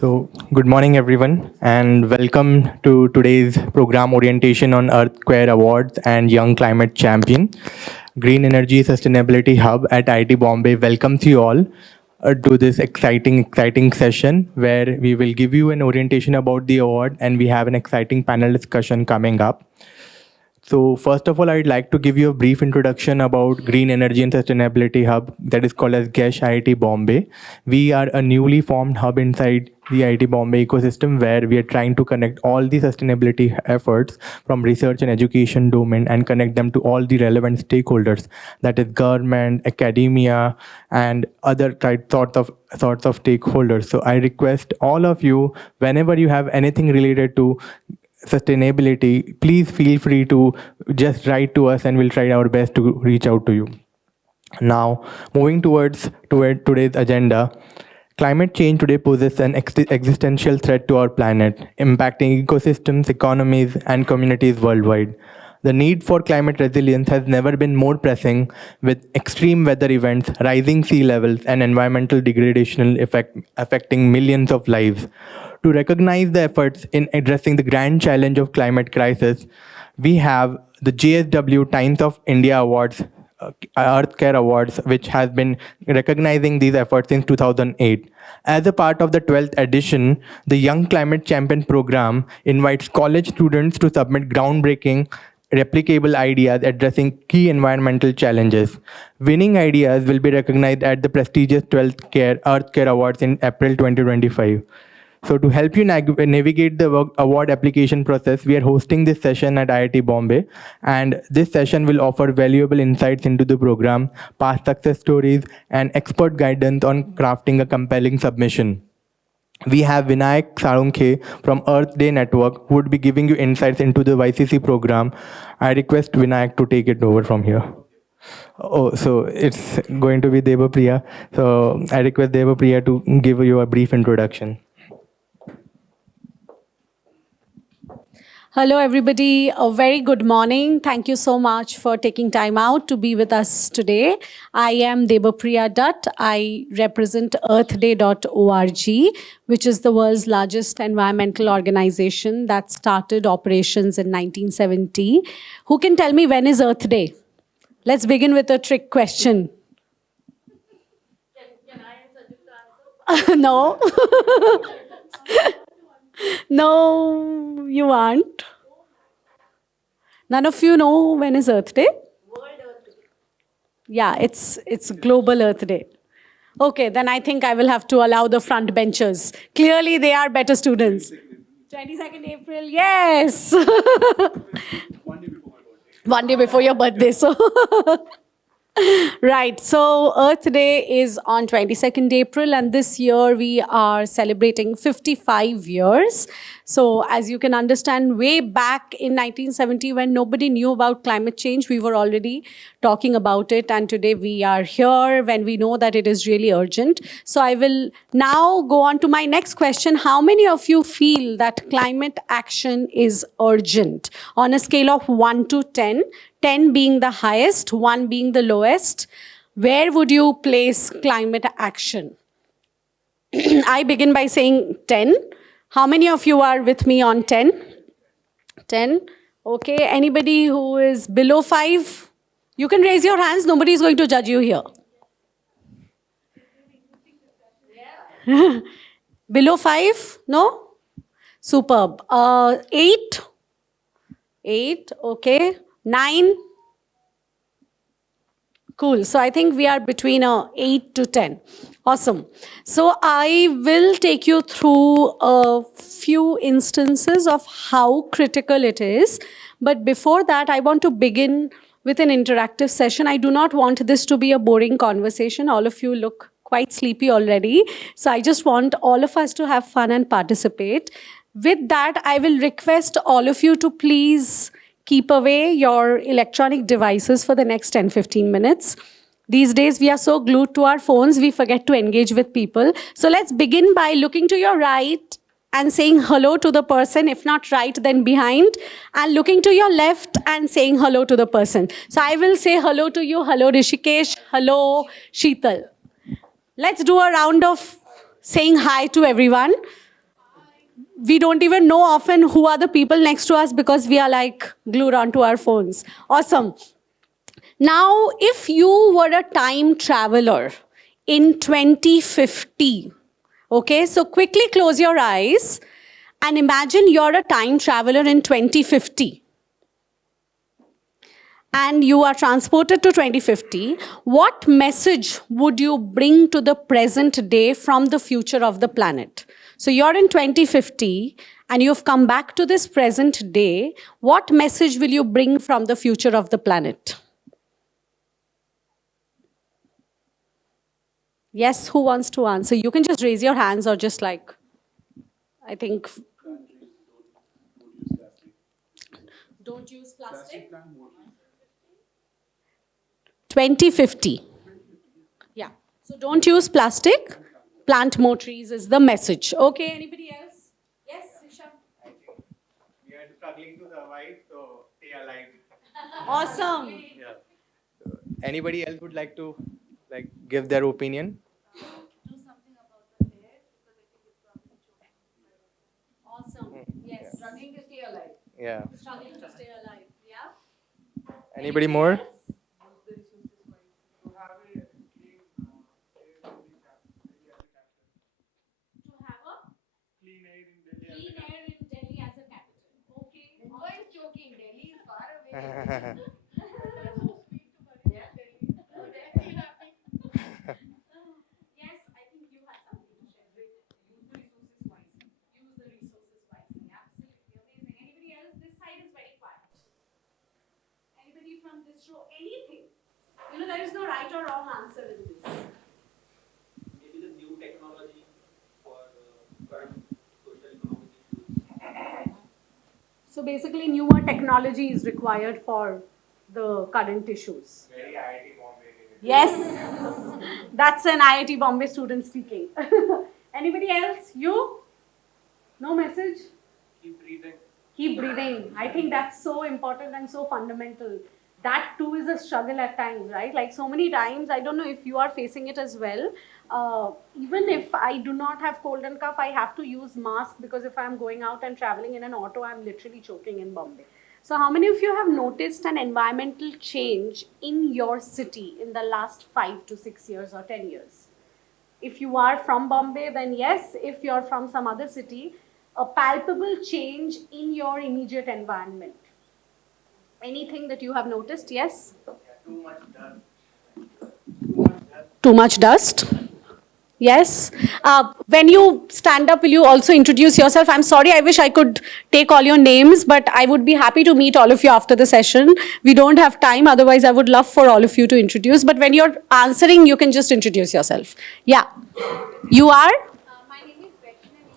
Good morning, everyone, and welcome to today's program orientation on Earthquare Awards and Young Climate Champion. Green Energy Sustainability Hub at IIT Bombay welcomes you all to this exciting session where we will give you an orientation about the award and we have an exciting panel discussion coming up. So first of all, I'd like to give you a brief introduction about Green Energy and Sustainability Hub that is called as GESH IIT Bombay. We are a newly formed hub inside the IIT Bombay ecosystem where we are trying to connect all the sustainability efforts from research and education domain and connect them to all the relevant stakeholders, that is government, academia, and other sorts of stakeholders. So I request all of you, whenever you have anything related to sustainability, please feel free to just write to us and we'll try our best to reach out to you. Now, moving toward today's agenda, climate change today poses an existential threat to our planet, impacting ecosystems, economies, and communities worldwide. The need for climate resilience has never been more pressing, with extreme weather events, rising sea levels, and environmental degradation affecting millions of lives. To recognize the efforts in addressing the grand challenge of climate crisis, we have the JSW Times of India Awards, Earthcare Awards, which has been recognizing these efforts since 2008. As a part of the 12th edition, the Young Climate Champion program invites college students to submit groundbreaking, replicable ideas addressing key environmental challenges. Winning ideas will be recognized at the prestigious 12th Earthcare Awards in April 2025. So to help you navigate the award application process, we are hosting this session at IIT Bombay. And this session will offer valuable insights into the program, past success stories, and expert guidance on crafting a compelling submission. We have Vinayak Sarunkhe from Earth Day Network, who would be giving you insights into the YCC program. I request Vinayak to take it over from here. Oh, so it's going to be Devapriya. So I request Devapriya to give you a brief introduction. Hello, everybody. A very good morning. Thank you so much for taking time out to be with us today. I am Debapriya Dutt. I represent earthday.org, which is the world's largest environmental organization that started operations in 1970. Who can tell me when is Earth Day? Let's begin with a trick question. Can I answer? No. No, you aren't. None of you know when is Earth Day? World Earth Day. Yeah, it's Global Earth Day. Okay, then I think I will have to allow the front benchers. Clearly, they are better students. 22nd April, yes. One day before your birthday, so. Right, so Earth Day is on 22nd April, and this year we are celebrating 55 years. So as you can understand, way back in 1970, when nobody knew about climate change, we were already talking about it, and today we are here when we know that it is really urgent. So I will now go on to my next question. How many of you feel that climate action is urgent? On a scale of 1 to 10, 10 being the highest, 1 being the lowest, where would you place climate action? I begin by saying 10. How many of you are with me on 10? 10. Okay. Anybody who is below 5? You can raise your hands. Nobody is going to judge you here. Below 5? No? Superb. 8? 8. Okay. 9? Cool. So I think we are between 8 to 10. Awesome. So I will take you through a few instances of how critical it is. But before that, I want to begin with an interactive session. I do not want this to be a boring conversation. All of you look quite sleepy already. So I just want all of us to have fun and participate. With that, I will request all of you to please keep away your electronic devices for the next 10-15 minutes. These days, we are so glued to our phones, we forget to engage with people. So let's begin by looking to your right and saying hello to the person. If not right, then behind. And looking to your left and saying hello to the person. So I will say hello to you. Hello, Hrishikesh. Hello, Sheetal. Let's do a round of saying hi to everyone. we don't even know often who are the people next to us because we are like glued onto our phones. Awesome. Now, if you were a time traveler in 2050, okay, so quickly close your eyes and imagine you're a time traveler in 2050 and you are transported to 2050. What message would you bring to the present day from the future of the planet? So you're in 2050 and you've come back to this present day. What message will you bring from the future of the planet? Yes, who wants to answer? You can just raise your hands or just like, I think. Don't use plastic. 2050. Yeah. So don't use plastic. Plant more trees is the message. Okay, anybody else? Yes, Isha. We are struggling to survive, so stay alive. Awesome. Yeah. Anybody else would like to give their opinion? Do something about the hair because I think it's probably choking. Awesome. Yes. Struggling to stay alive. Yeah. Struggling to stay alive. Yeah. Anybody more? Else? To have a clean air in Delhi as a capital. Okay. Mumbai is choking. Delhi is far away. Yes, I think you had something to share. Use the resources wisely. Use the resources wisely. Absolutely amazing. Anybody else? This side is very quiet. Anybody from this row? Anything? You know, there is no right or wrong answer in this. Maybe the new technology for current social economic issues. So basically, newer technology is required for the current issues. Very IIT Bombay. Yes, that's an IIT Bombay student speaking. Anybody else? You? No message? Keep breathing. Keep breathing. I think that's so important and so fundamental. That too is a struggle at times, right? Like so many times, I don't know if you are facing it as well. Even if I do not have cold and cough, I have to use mask because if I'm going out and traveling in an auto, I'm literally choking in Bombay. So how many of you have noticed an environmental change in your city in the last 5 to 6 years or 10 years? If you are from Bombay, then yes. If you're from some other city, a palpable change in your immediate environment. Anything that you have noticed? Yes? Too much dust. Too much dust? Yes. When you stand up, will you also introduce yourself? I'm sorry, I wish I could take all your names, but I would be happy to meet all of you after the session. We don't have time, otherwise I would love for all of you to introduce. But when you're answering, you can just introduce yourself. Yeah. You are? My name is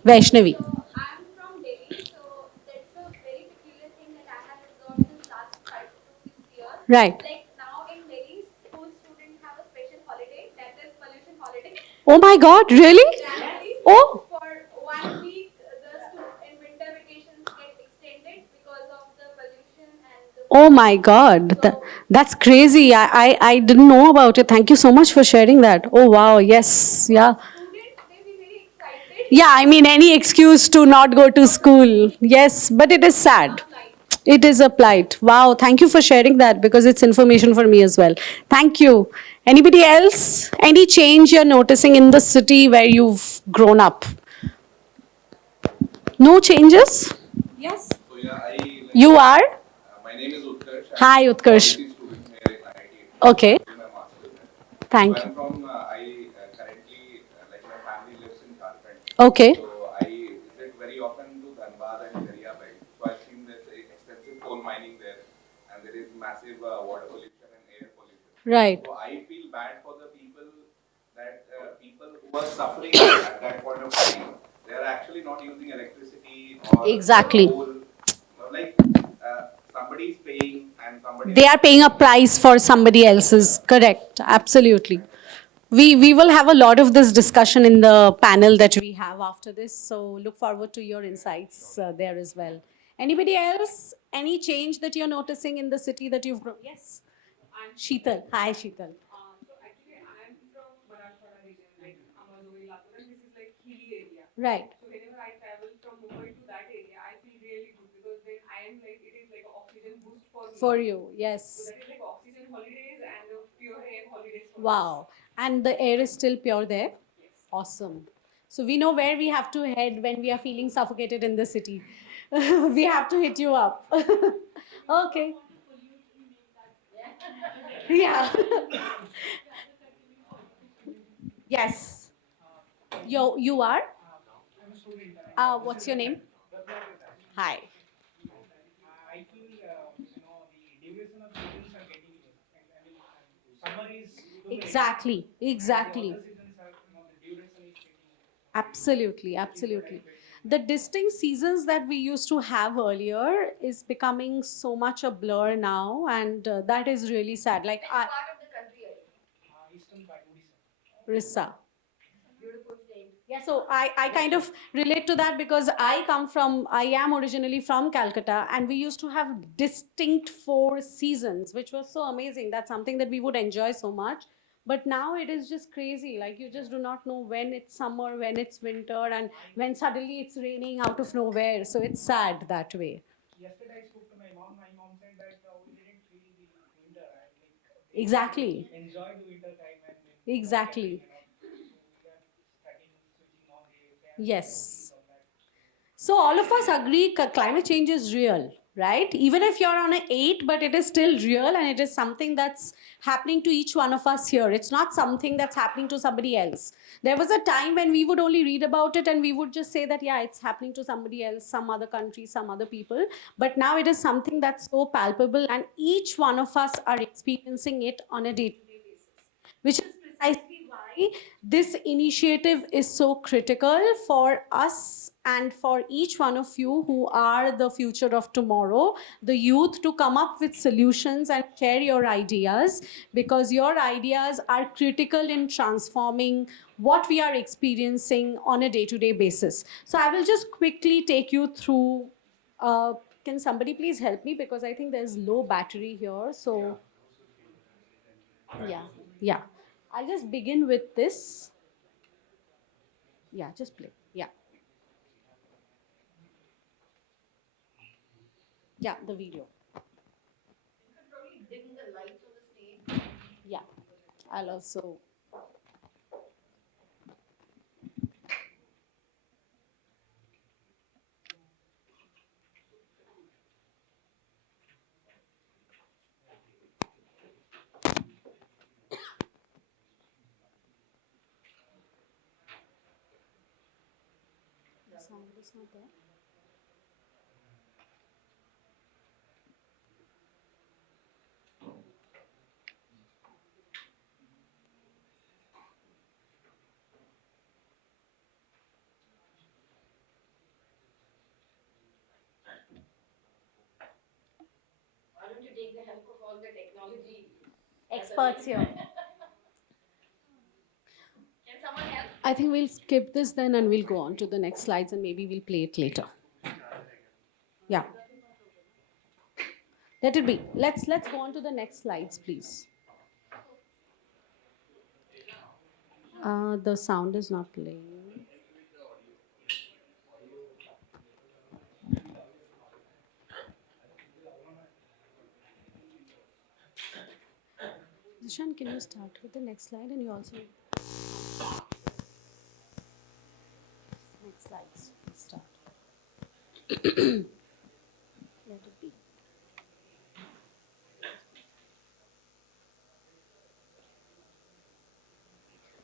Vaishnavi. Vaishnavi. So I'm from Delhi. So that's a very peculiar thing that I have observed since last 5 to 6 years. Right. Like now in Delhi, school students have a special holiday that is pollution holiday. Oh my God, really? January. Oh. For 1 week, in winter vacations get extended because of the pollution and the. Oh my God, that's crazy. I didn't know about it. Thank you so much for sharing that. Oh wow, yes, yeah. Students may be very excited. Yeah, I mean, any excuse to not go to school. Yes, but it is sad. It is a plight. Wow, thank you for sharing that because it's information for me as well. Thank you. Anybody else? Any change you're noticing in the city where you've grown up? No changes? Yes. So yeah, You are? my name is Utkarsh. Hi, I'm a Utkarsh. quality student here in IIT. Okay. I'm doing my master's there. Thank So you. I'm from, currently, like my family lives in Jharkhand. Okay. So I visit very often to Dhanbad and Daria belt. So I've seen there's extensive coal mining there, and there is massive water pollution and air pollution. Right. So I feel bad for the people people who are suffering at that point of time. They are actually not using electricity or Exactly. coal. Like somebody is paying and somebody. They are paying a price for somebody else's. Correct. Absolutely. We will have a lot of this discussion in the panel that we have after this. So look forward to your insights there as well. Anybody else? Any change that you're noticing in the city that you've grown? Yes. Sheetal. Hi, Sheetal. So actually, I am from Marathwada region, like Amazon, Latur, and this is like hilly area. Right. So whenever I travel from Mumbai to that area, I feel really good because then I am like, it is like an oxygen boost for me. For you, So yes. that is like oxygen holidays and pure air holidays for us. Wow. And the air is still pure there? Yes. Awesome. So we know where we have to head when we are feeling suffocated in the city. We have to hit you up. Okay. Yeah. Yes. You are? I'm a student. What's your name? Hi. I feel the duration of seasons are getting less. Summer is too very Exactly. and Exactly. the other seasons are the duration is getting Absolutely, absolutely. The distinct seasons that we used to have earlier is becoming so much a blur now, and that is really sad. Like Which part of the country are you from? eastern part Odisha. Rissa. Beautiful state. Yeah, so I kind of relate to that because I am originally from Calcutta, and we used to have distinct 4 seasons, which was so amazing. That's something that we would enjoy so much. But now it is just crazy. Like you just do not know when it's summer, when it's winter, and when suddenly it's raining out of nowhere. So it's sad that way. Yesterday I spoke to my mom. My mom said that we didn't feel the winter. And Exactly. enjoy the winter time and Exactly. so we are starting switching on the fan. Yes. So all of us agree climate change is real, right? Even if you're on an 8, but it is still real and it is something that's happening to each one of us here. It's not something that's happening to somebody else. There was a time when we would only read about it and we would just say that, yeah, it's happening to somebody else, some other country, some other people. But now it is something that's so palpable and each one of us are experiencing it on a day-to-day basis, which is precisely why this initiative is so critical for us and for each one of you who are the future of tomorrow, the youth, to come up with solutions and share your ideas, because your ideas are critical in transforming what we are experiencing on a day-to-day basis. So I will just quickly take you through. Can somebody please help me, because I think there's low battery here. So yeah, yeah. I'll just begin with this. Yeah, just play. Yeah. Yeah, the video. You could probably dim the lights on the stage. Yeah. I'll also. The sound is not there. Why don't you take the help of all the technology Experts here. Can someone help? I think we'll skip this then and we'll go on to the next slides and maybe we'll play it later. Yeah. Let it be. Let's go on to the next slides, please. The sound is not playing. Zishan, can you start with the next slide, and you also next slides. Start. Let it be.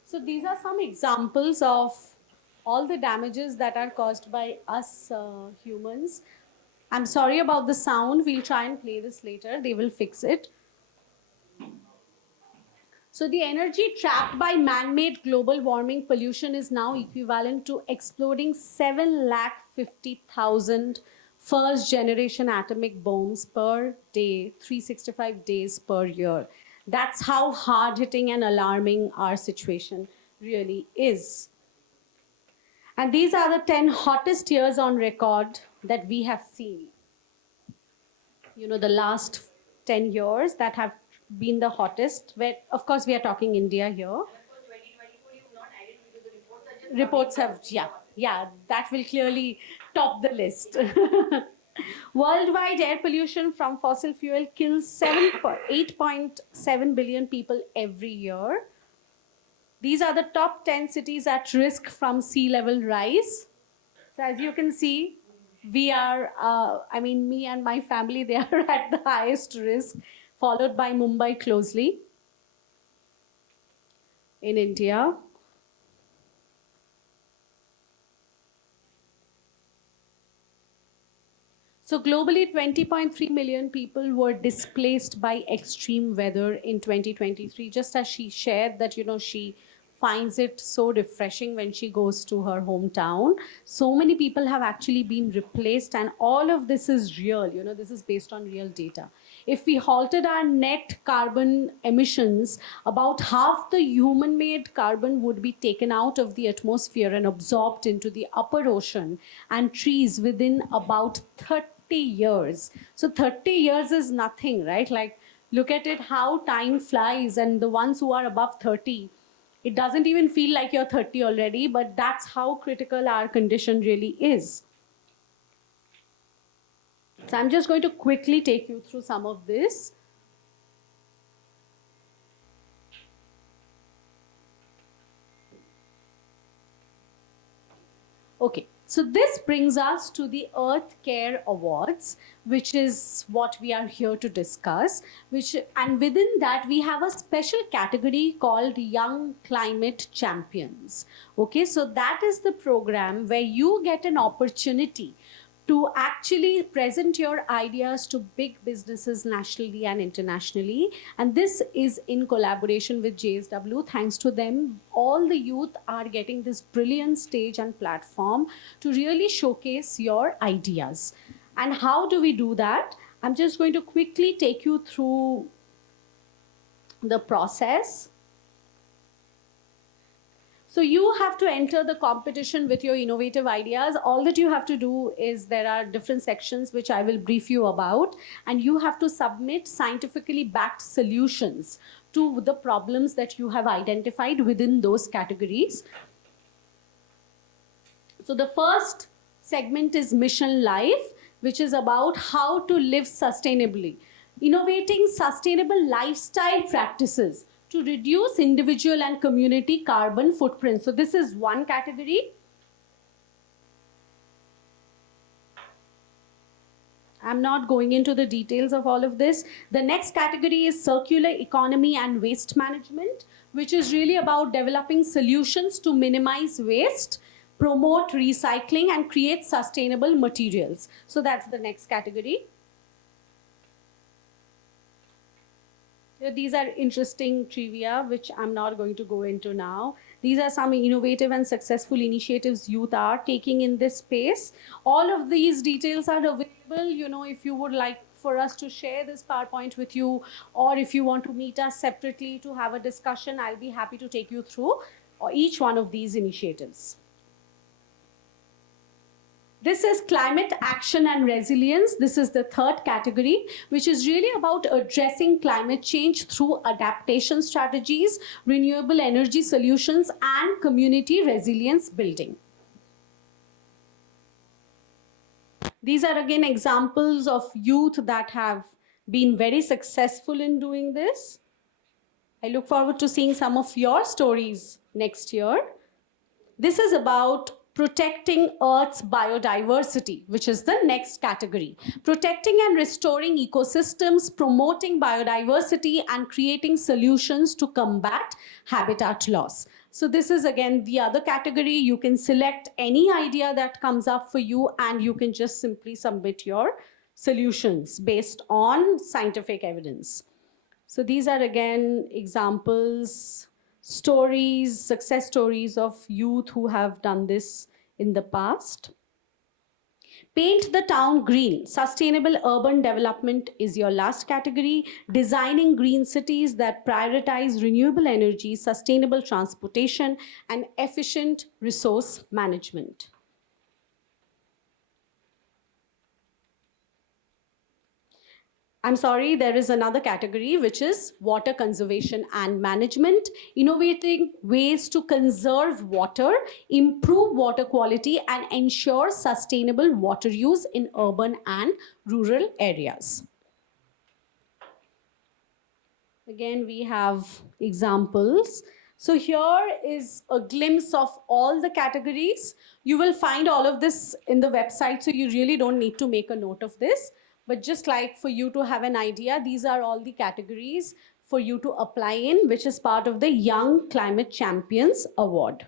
So these are some examples of all the damages that are caused by us humans. I'm sorry about the sound. We'll try and play this later. They will fix it. So the energy trapped by man-made global warming pollution is now equivalent to exploding 750,000 first-generation atomic bombs per day, 365 days per year. That's how hard-hitting and alarming our situation really is. And these are the 10 hottest years on record that we have seen. You know, the last 10 years that have been the hottest, where, of course, we are talking India here. For 2024, you've not added into the report, so just reports have, yeah, that will clearly top the list. Worldwide air pollution from fossil fuel kills 8.7 billion people every year. These are the top 10 cities at risk from sea level rise. So as you can see, we are, me and my family, they are at the highest risk, followed by Mumbai closely in India. So globally, 20.3 million people were displaced by extreme weather in 2023. Just as she shared that, she finds it so refreshing when she goes to her hometown. So many people have actually been replaced, and all of this is real. This is based on real data. If we halted our net carbon emissions, about half the human-made carbon would be taken out of the atmosphere and absorbed into the upper ocean and trees within about 30 years. So 30 years is nothing, right? Like, look at it, how time flies, and the ones who are above 30, it doesn't even feel like you're 30 already, but that's how critical our condition really is. So I'm just going to quickly take you through some of this. Okay, so this brings us to the Earth Care Awards, which is what we are here to discuss. And within that, we have a special category called Young Climate Champions. Okay, so that is the program where you get an opportunity to actually present your ideas to big businesses nationally and internationally. And this is in collaboration with JSW. Thanks to them, all the youth are getting this brilliant stage and platform to really showcase your ideas. And how do we do that? I'm just going to quickly take you through the process. So you have to enter the competition with your innovative ideas. All that you have to do is there are different sections which I will brief you about, and you have to submit scientifically backed solutions to the problems that you have identified within those categories. So the first segment is Mission Life, which is about how to live sustainably, innovating sustainable lifestyle practices to reduce individual and community carbon footprint. So this is one category. I'm not going into the details of all of this. The next category is circular economy and waste management, which is really about developing solutions to minimize waste, promote recycling, and create sustainable materials. So that's the next category. These are interesting trivia, which I'm not going to go into now. These are some innovative and successful initiatives youth are taking in this space. All of these details are available, if you would like for us to share this PowerPoint with you, or if you want to meet us separately to have a discussion, I'll be happy to take you through each one of these initiatives. This is climate action and resilience. This is the third category, which is really about addressing climate change through adaptation strategies, renewable energy solutions, and community resilience building. These are again examples of youth that have been very successful in doing this. I look forward to seeing some of your stories next year. This is about protecting Earth's biodiversity, which is the next category. Protecting and restoring ecosystems, promoting biodiversity, and creating solutions to combat habitat loss. So this is again the other category. You can select any idea that comes up for you, and you can just simply submit your solutions based on scientific evidence. So these are again examples, stories, success stories of youth who have done this in the past. Paint the town green. Sustainable urban development is your last category. Designing green cities that prioritize renewable energy, sustainable transportation, and efficient resource management. I'm sorry, there is another category which is water conservation and management, innovating ways to conserve water, improve water quality, and ensure sustainable water use in urban and rural areas. Again, we have examples. So here is a glimpse of all the categories. You will find all of this in the website, so you really don't need to make a note of this. But just like for you to have an idea, these are all the categories for you to apply in, which is part of the Young Climate Champions Award.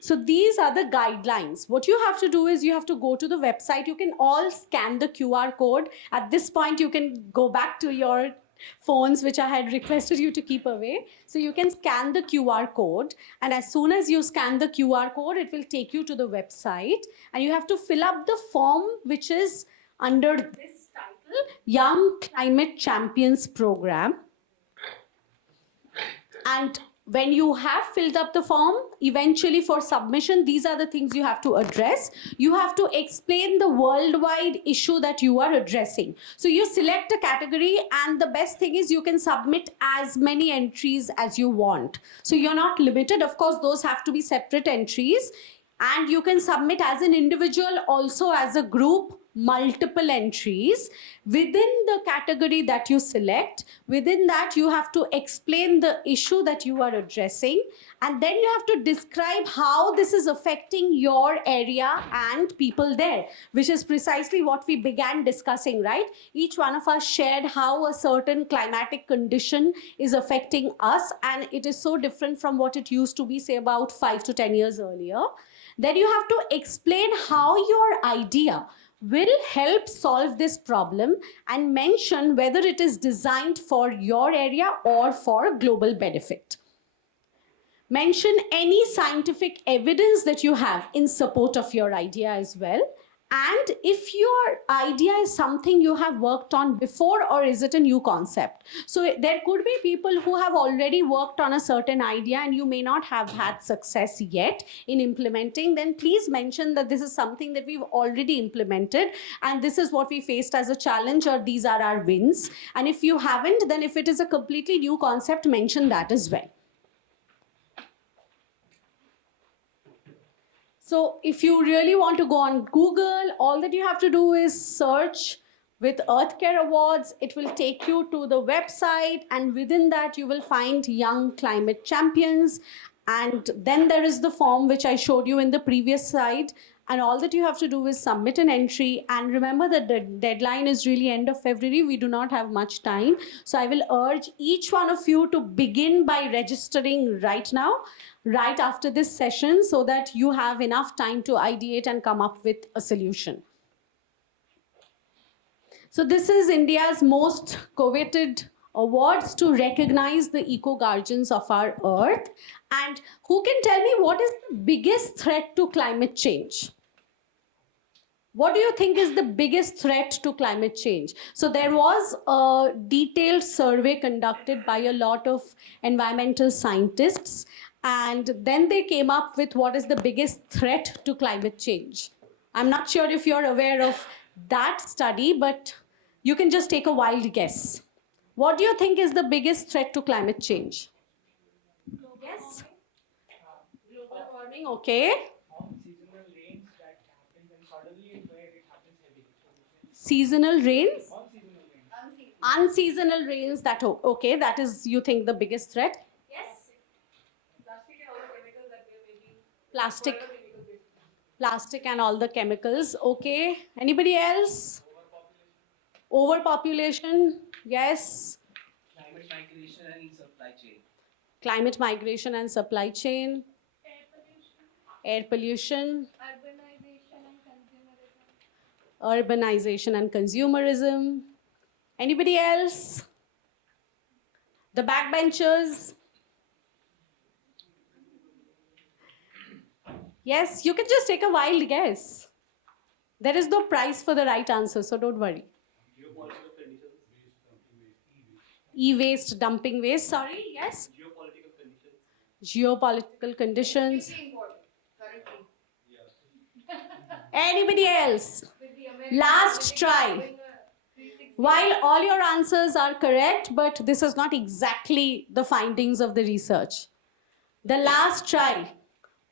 So these are the guidelines. What you have to do is you have to go to the website. You can all scan the QR code. At this point, you can go back to your phones, which I had requested you to keep away. So you can scan the QR code. And as soon as you scan the QR code, it will take you to the website. And you have to fill up the form, which is under this title, Young Climate Champions Program. And when you have filled up the form, eventually for submission, these are the things you have to address. You have to explain the worldwide issue that you are addressing. So you select a category, and the best thing is you can submit as many entries as you want. So you're not limited. Of course, those have to be separate entries. And you can submit as an individual, also as a group, multiple entries within the category that you select. Within that, you have to explain the issue that you are addressing, and then you have to describe how this is affecting your area and people there, which is precisely what we began discussing, right? Each one of us shared how a certain climatic condition is affecting us, and it is so different from what it used to be, say, about 5 to 10 years earlier. Then you have to explain how your idea will help solve this problem and mention whether it is designed for your area or for global benefit. Mention any scientific evidence that you have in support of your idea as well. And if your idea is something you have worked on before, or is it a new concept? So there could be people who have already worked on a certain idea and you may not have had success yet in implementing. Then please mention that this is something that we've already implemented and this is what we faced as a challenge, or these are our wins. And if you haven't, then if it is a completely new concept, mention that as well. So if you really want to go on Google, all that you have to do is search with EarthCare Awards. It will take you to the website, and within that you will find Young Climate Champions. And then there is the form which I showed you in the previous slide. And all that you have to do is submit an entry. And remember that the deadline is really end of February. We do not have much time. So I will urge each one of you to begin by registering right now, right after this session, so that you have enough time to ideate and come up with a solution. So this is India's most coveted awards to recognize the eco-guardians of our earth. And who can tell me what is the biggest threat to climate change? What do you think is the biggest threat to climate change? So there was a detailed survey conducted by a lot of environmental scientists, and then they came up with what is the biggest threat to climate change. I'm not sure if you're aware of that study, but you can just take a wild guess. What do you think is the biggest threat to climate change? Yes? Global warming, okay. Seasonal rains that happens and suddenly where it happens heavily. Seasonal rains? Unseasonal rains. Unseasonal rains, okay, that is, you think, the biggest threat? Yes? Plastic and all the chemicals that we are making. Plastic and all the chemicals, okay. Anybody else? Overpopulation, yes. Climate migration and supply chain. Climate migration and supply chain. Air pollution. Urbanization and consumerism. Anybody else? The backbenchers. Yes, you can just take a wild guess. There is no prize for the right answer, so don't worry. Geopolitical conditions. E-waste, dumping waste, sorry, yes? Geopolitical conditions. Geopolitical conditions. Anybody else? Last try. While all your answers are correct, but this is not exactly the findings of the research. The last try.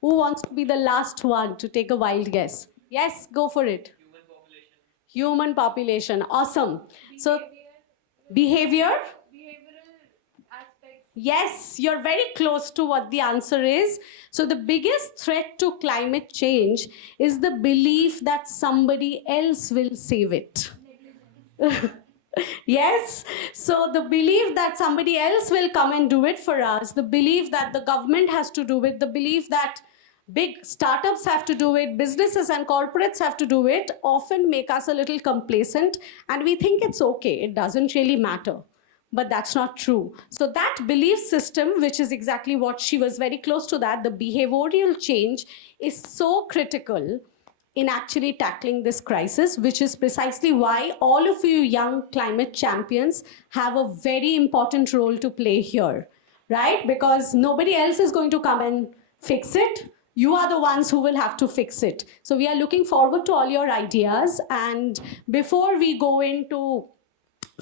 Who wants to be the last one to take a wild guess? Yes, go for it. Human population. Human population. Awesome. So, behavior? Behavioral aspects. Yes, you're very close to what the answer is. So, the biggest threat to climate change is the belief that somebody else will save it. Yes, so the belief that somebody else will come and do it for us, the belief that the government has to do it, the belief that big startups have to do it, businesses and corporates have to do it, often make us a little complacent and we think it's okay, it doesn't really matter. But that's not true. So that belief system, which is exactly what she was very close to, that the behavioral change is so critical in actually tackling this crisis, which is precisely why all of you young climate champions have a very important role to play here, right? Because nobody else is going to come and fix it. You are the ones who will have to fix it. So we are looking forward to all your ideas. And before we go into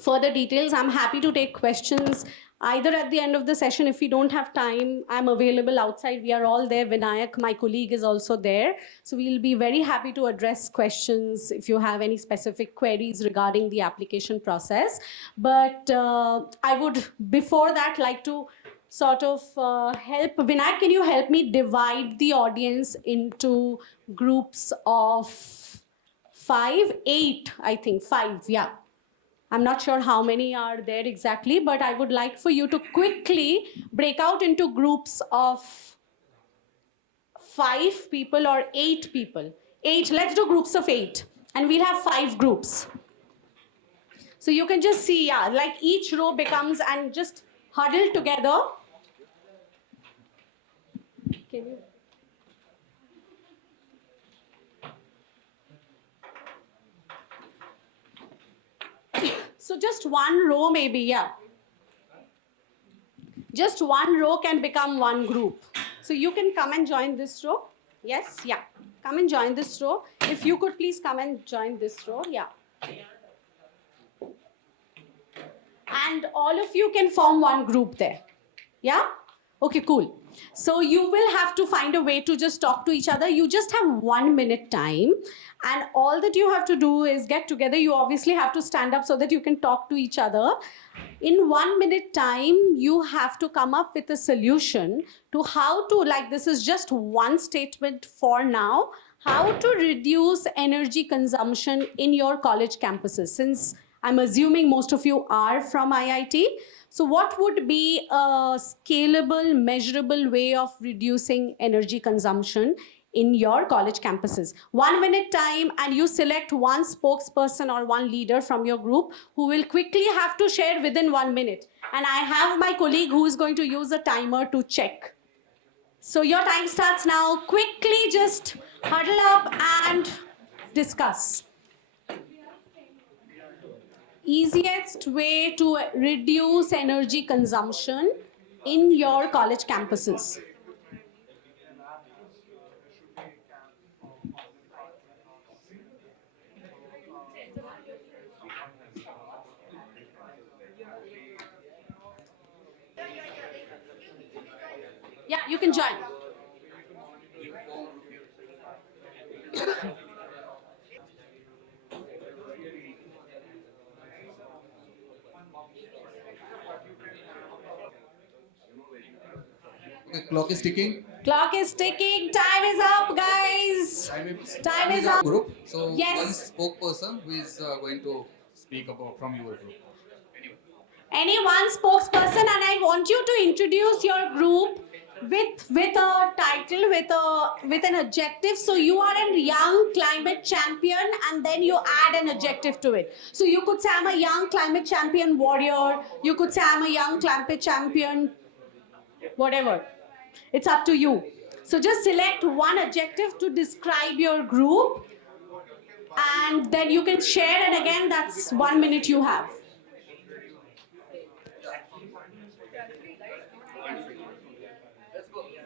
further details, I'm happy to take questions either at the end of the session. If we don't have time, I'm available outside. We are all there. Vinayak, my colleague, is also there. So we'll be very happy to address questions if you have any specific queries regarding the application process. But I would, before that, like to sort of help. Vinayak, can you help me divide the audience into groups of 5, 8, I think, 5, yeah. I'm not sure how many are there exactly, but I would like for you to quickly break out into groups of 5 people or 8 people. 8, let's do groups of 8. And we'll have 5 groups. So you can just see, yeah, like each row becomes and just huddle together. Can you? So just one row maybe, yeah. Just one row can become one group. So you can come and join this row. Yes, yeah. Come and join this row. If you could please come and join this row, yeah. And all of you can form one group there. Yeah? Okay, cool. So you will have to find a way to just talk to each other. You just have 1 minute time. And all that you have to do is get together. You obviously have to stand up so that you can talk to each other. In 1 minute time, you have to come up with a solution to how to, like this is just one statement for now, how to reduce energy consumption in your college campuses. Since I'm assuming most of you are from IIT. So what would be a scalable, measurable way of reducing energy consumption in your college campuses? 1 minute time, and you select one spokesperson or one leader from your group who will quickly have to share within 1 minute. And I have my colleague who is going to use a timer to check. So your time starts now. Quickly just huddle up and discuss. Easiest way to reduce energy consumption in your college campuses. Yeah, you can join. Okay, clock is ticking. Clock is ticking. Time is up, guys. Time is up. Group. So Yes. one spokesperson who is going to speak about from your group. Any one spokesperson, and I want you to introduce your group with a title, with an adjective. So you are a young climate champion, and then you add an adjective to it. So you could say I'm a young climate champion warrior. You could say I'm a young climate champion, whatever. It's up to you. So just select one adjective to describe your group, and then you can share, and again, that's 1 minute you have.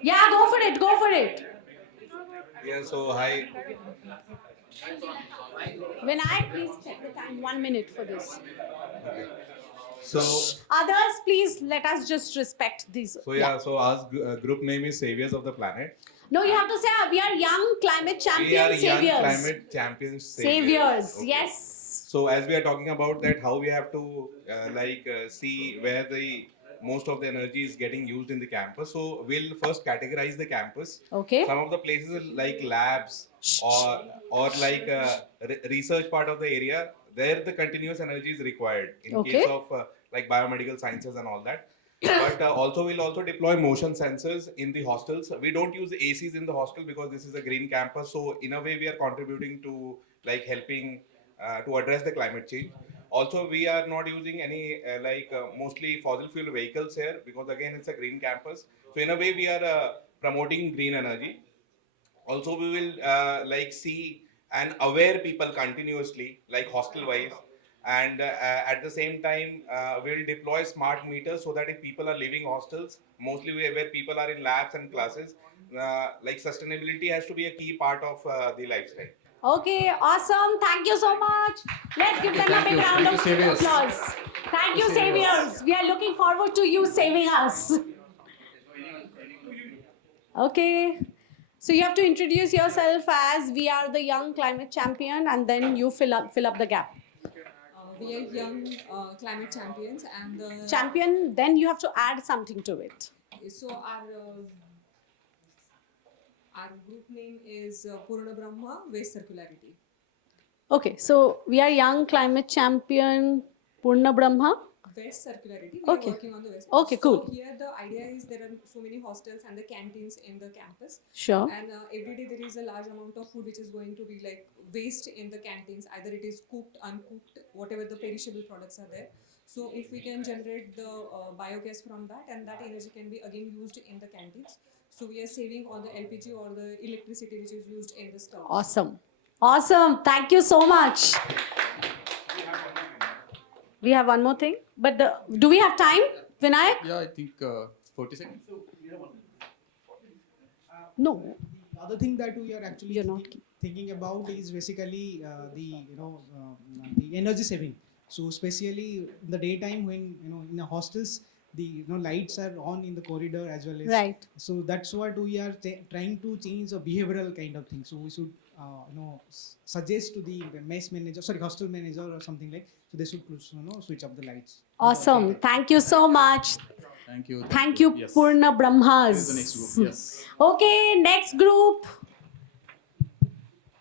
Yeah, go for it, go for it. Yeah, so hi. Vinayak, please check the time. 1 minute for this. So, Others, please let us just respect these. so our group name is Saviors of the Planet. No, you have to say we are young climate champion We are saviors. young climate champions Saviors, Okay. yes. So as we are talking about that, how we have to see where the most of the energy is getting used in the campus. So we'll first categorize the campus. Okay. Some of the places are like labs or like research part of the area. There the continuous energy is required in Okay. case of like biomedical sciences and all that. But also we'll also deploy motion sensors in the hostels. We don't use ACs in the hostel because this is a green campus. So in a way we are contributing to like helping to address the climate change. Also, we are not using any mostly fossil fuel vehicles here because again it's a green campus. So in a way we are promoting green energy. Also we will see and aware people continuously like hostel wise, and at the same time we'll deploy smart meters so that if people are living hostels mostly where people are in labs and classes, like sustainability has to be a key part of the lifestyle. Okay, awesome. Thank you so much. Let's give them a Thank big you. round Thank of you, Saviors. applause. Thank you, saviors. We are looking forward to you saving us. Okay. So you have to introduce yourself as we are the young climate champion, and then you fill up the gap. We are young climate champions, and Champion, then you have to add something to it. so our group name is Purna Brahma Waste Circularity. Okay, so we are young climate champion Purna Brahma. Waste circularity. We Okay. are working on the waste. Okay, cool. So here the idea is there are so many hostels and the canteens in the campus. Sure. And every day there is a large amount of food which is going to be like waste in the canteens. Either it is cooked, uncooked, whatever the perishable products are there. So if we can generate the biogas from that, and that energy can be again used in the canteens. So we are saving on the LPG or the electricity which is used in the stove. Awesome. Awesome. Thank you so much. We have one more thing. But do we have time, Vinayak? Yeah, I think 40 seconds. No. The other thing that we are actually You're not. thinking about is basically the energy saving. So especially in the daytime when in the hostels the lights are on in the corridor as well as Right. So that's what we are trying to change a behavioral kind of thing. So we should suggest to the mess manager, hostel manager or something like, so they should switch off the lights. Awesome. Thank you so much. Thank you. Thank you, Yes. Purna Brahmas. Here's the next group. Yes. Okay, next group.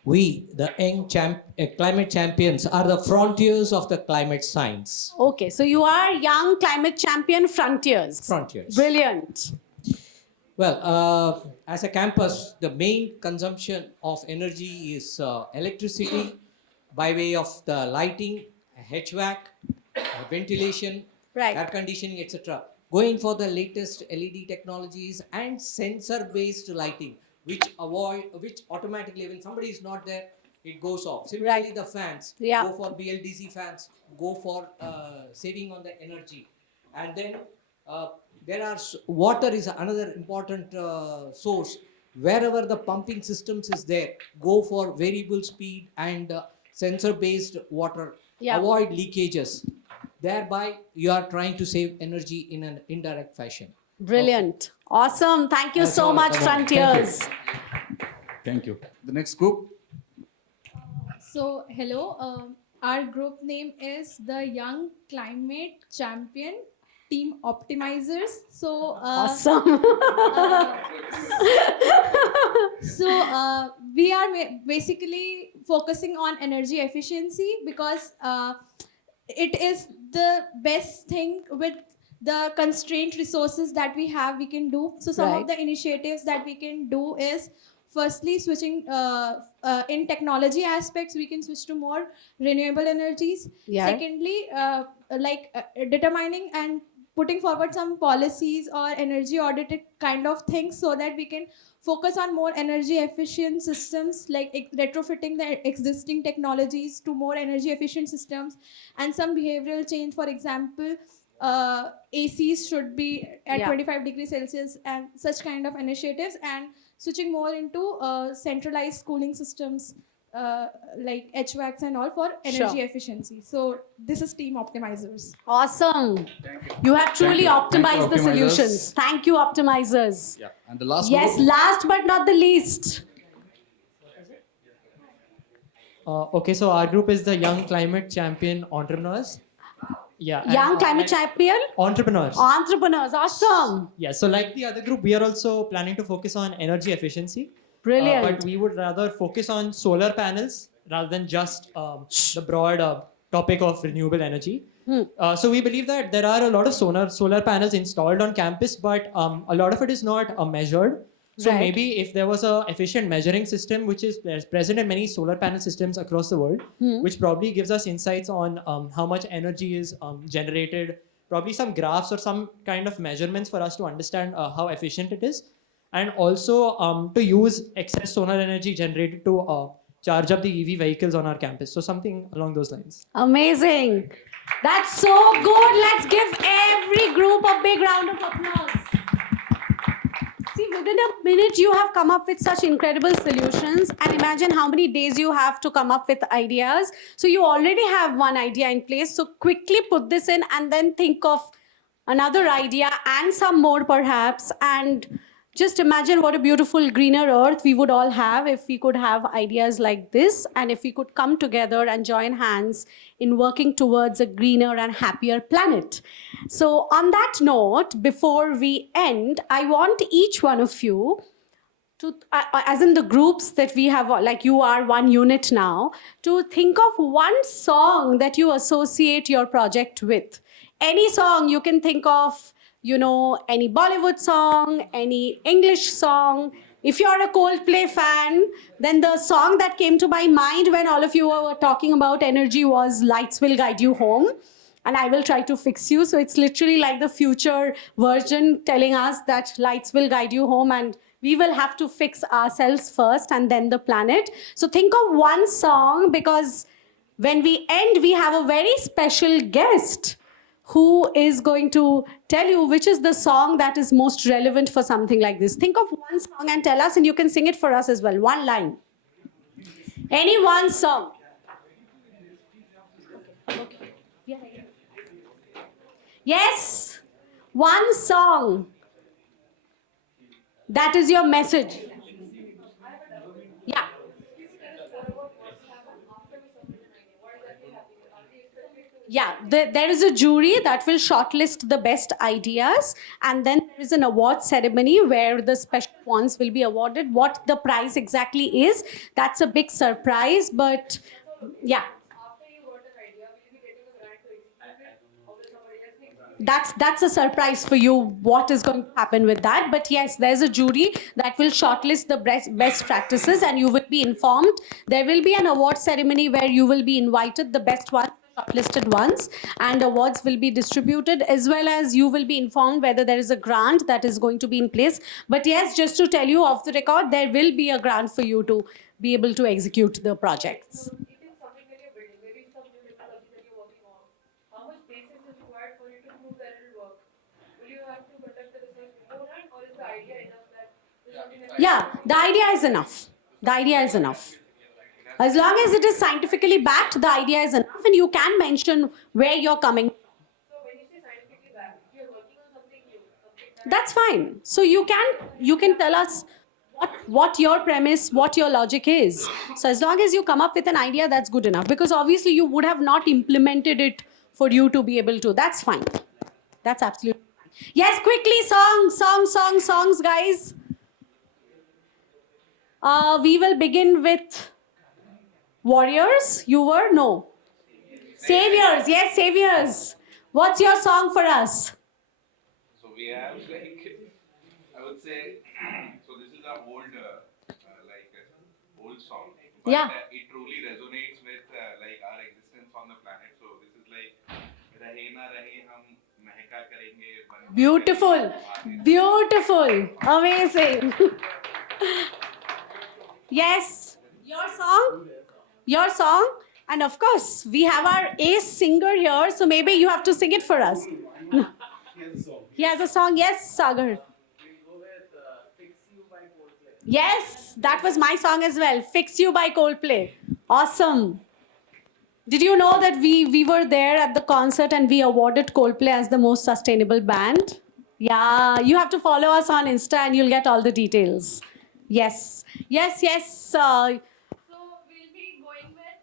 We, the young climate champions, are the frontiers of the climate science. Okay, so you are young climate champion frontiers. Frontiers. Brilliant. Well, as a campus, the main consumption of energy is electricity by way of the lighting, HVAC, ventilation, Right. air conditioning, etc. Going for the latest LED technologies and sensor-based lighting, which automatically, when somebody is not there, it goes off. Similarly, Right. the fans, Yeah. go for BLDC fans, go for saving on the energy. And then water is another important source. Wherever the pumping systems is there, go for variable speed and sensor-based water. Yeah. Avoid leakages. Thereby, you are trying to save energy in an indirect fashion. Brilliant. Awesome. Thank you That's so all. much, Come on. Thank you. frontiers. Thank you. The next group. So, hello. Our group name is the Young Climate Champion Team Optimizers. So, Awesome. we are basically focusing on energy efficiency because it is the best thing with the constrained resources that we have, we can do. So some Right. of the initiatives that we can do is firstly switching in technology aspects, we can switch to more renewable energies. Yeah. Secondly, determining and putting forward some policies or energy audited kind of things so that we can focus on more energy efficient systems, like retrofitting the existing technologies to more energy efficient systems, and some behavioral change. For example, ACs should be at Yeah. 25 degrees Celsius and such kind of initiatives, and switching more into centralized cooling systems like HVACs and all for energy efficiency. So this is team optimizers. Awesome. You have truly optimized the Optimizers. solutions. Thank you, optimizers. Yeah. And the last Yes, group, last but not the least. Okay, so our group is the Young Climate Champion Entrepreneurs. Yeah. and, Young climate like- champion. Entrepreneurs. Entrepreneurs. Awesome. Yeah, so like the other group, we are also planning to focus on energy efficiency. Brilliant. But we would rather focus on solar panels rather than just the broad topic of renewable energy. So we believe that there are a lot of solar panels installed on campus, but a lot of it is not measured. So Right. maybe if there was a efficient measuring system, which is present in many solar panel systems across the world, which probably gives us insights on how much energy is generated, probably some graphs or some kind of measurements for us to understand how efficient it is, and also to use excess solar energy generated to charge up the EV vehicles on our campus. So something along those lines. Amazing. That's so good. Let's give every group a big round of applause. See, within a minute, you have come up with such incredible solutions. And imagine how many days you have to come up with ideas. So you already have one idea in place. So quickly put this in and then think of another idea and some more perhaps. And just imagine what a beautiful greener earth we would all have if we could have ideas like this, and if we could come together and join hands in working towards a greener and happier planet. So on that note, before we end, I want each one of you to, as in the groups that we have, like you are one unit now, to think of one song that you associate your project with. Any song you can think of, you know, any Bollywood song, any English song. If you're a Coldplay fan, then the song that came to my mind when all of you were talking about energy was Lights Will Guide You Home, and I Will Try to Fix You. So it's literally like the future version telling us that lights will guide you home and we will have to fix ourselves first and then the planet. So think of one song, because when we end, we have a very special guest who is going to tell you which is the song that is most relevant for something like this. Think of one song and tell us, and you can sing it for us as well. One line. Any one song. Yes, one song. That is your message. Yeah. Yeah, there is a jury that will shortlist the best ideas, and then there is an award ceremony where the special ones will be awarded. What the prize exactly is, that's a big surprise, but yeah. That's a surprise for you, what is going to happen with that. But yes, there's a jury that will shortlist the best practices and you will be informed. There will be an award ceremony where you will be invited, the best ones, shortlisted ones, and awards will be distributed, as well as you will be informed whether there is a grant that is going to be in place. But yes, just to tell you off the record, there will be a grant for you to be able to execute the projects. Yeah, the idea is enough. The idea is enough. As long as it is scientifically backed, the idea is enough, and you can mention where you're coming. That's fine. So you can tell us what your premise, what your logic is. So as long as you come up with an idea, that's good enough. Because obviously you would have not implemented it for you to be able to. That's fine. That's absolutely fine. Yes, quickly, songs, guys. We will begin with warriors. You were? No. Saviors. Yes, saviors. What's your song for us? So we have I would say, so this is a old song. But Yeah. It truly resonates with our existence on the planet. So this is like, Rahe na rahe hum mehka karenge. Beautiful. Beautiful. Amazing. Yes. Your song? Your song? And of course, we have our ace singer here, so maybe you have to sing it for us. He has a song. Yes, Sagar. We'll go with Fix You by Coldplay. Yes, that was my song as well. Fix You by Coldplay. Awesome. Did you know that we were there at the concert and we awarded Coldplay as the most sustainable band? Yeah, you have to follow us on Insta and you'll get all the details. Yes, yes, yes. So we'll be going with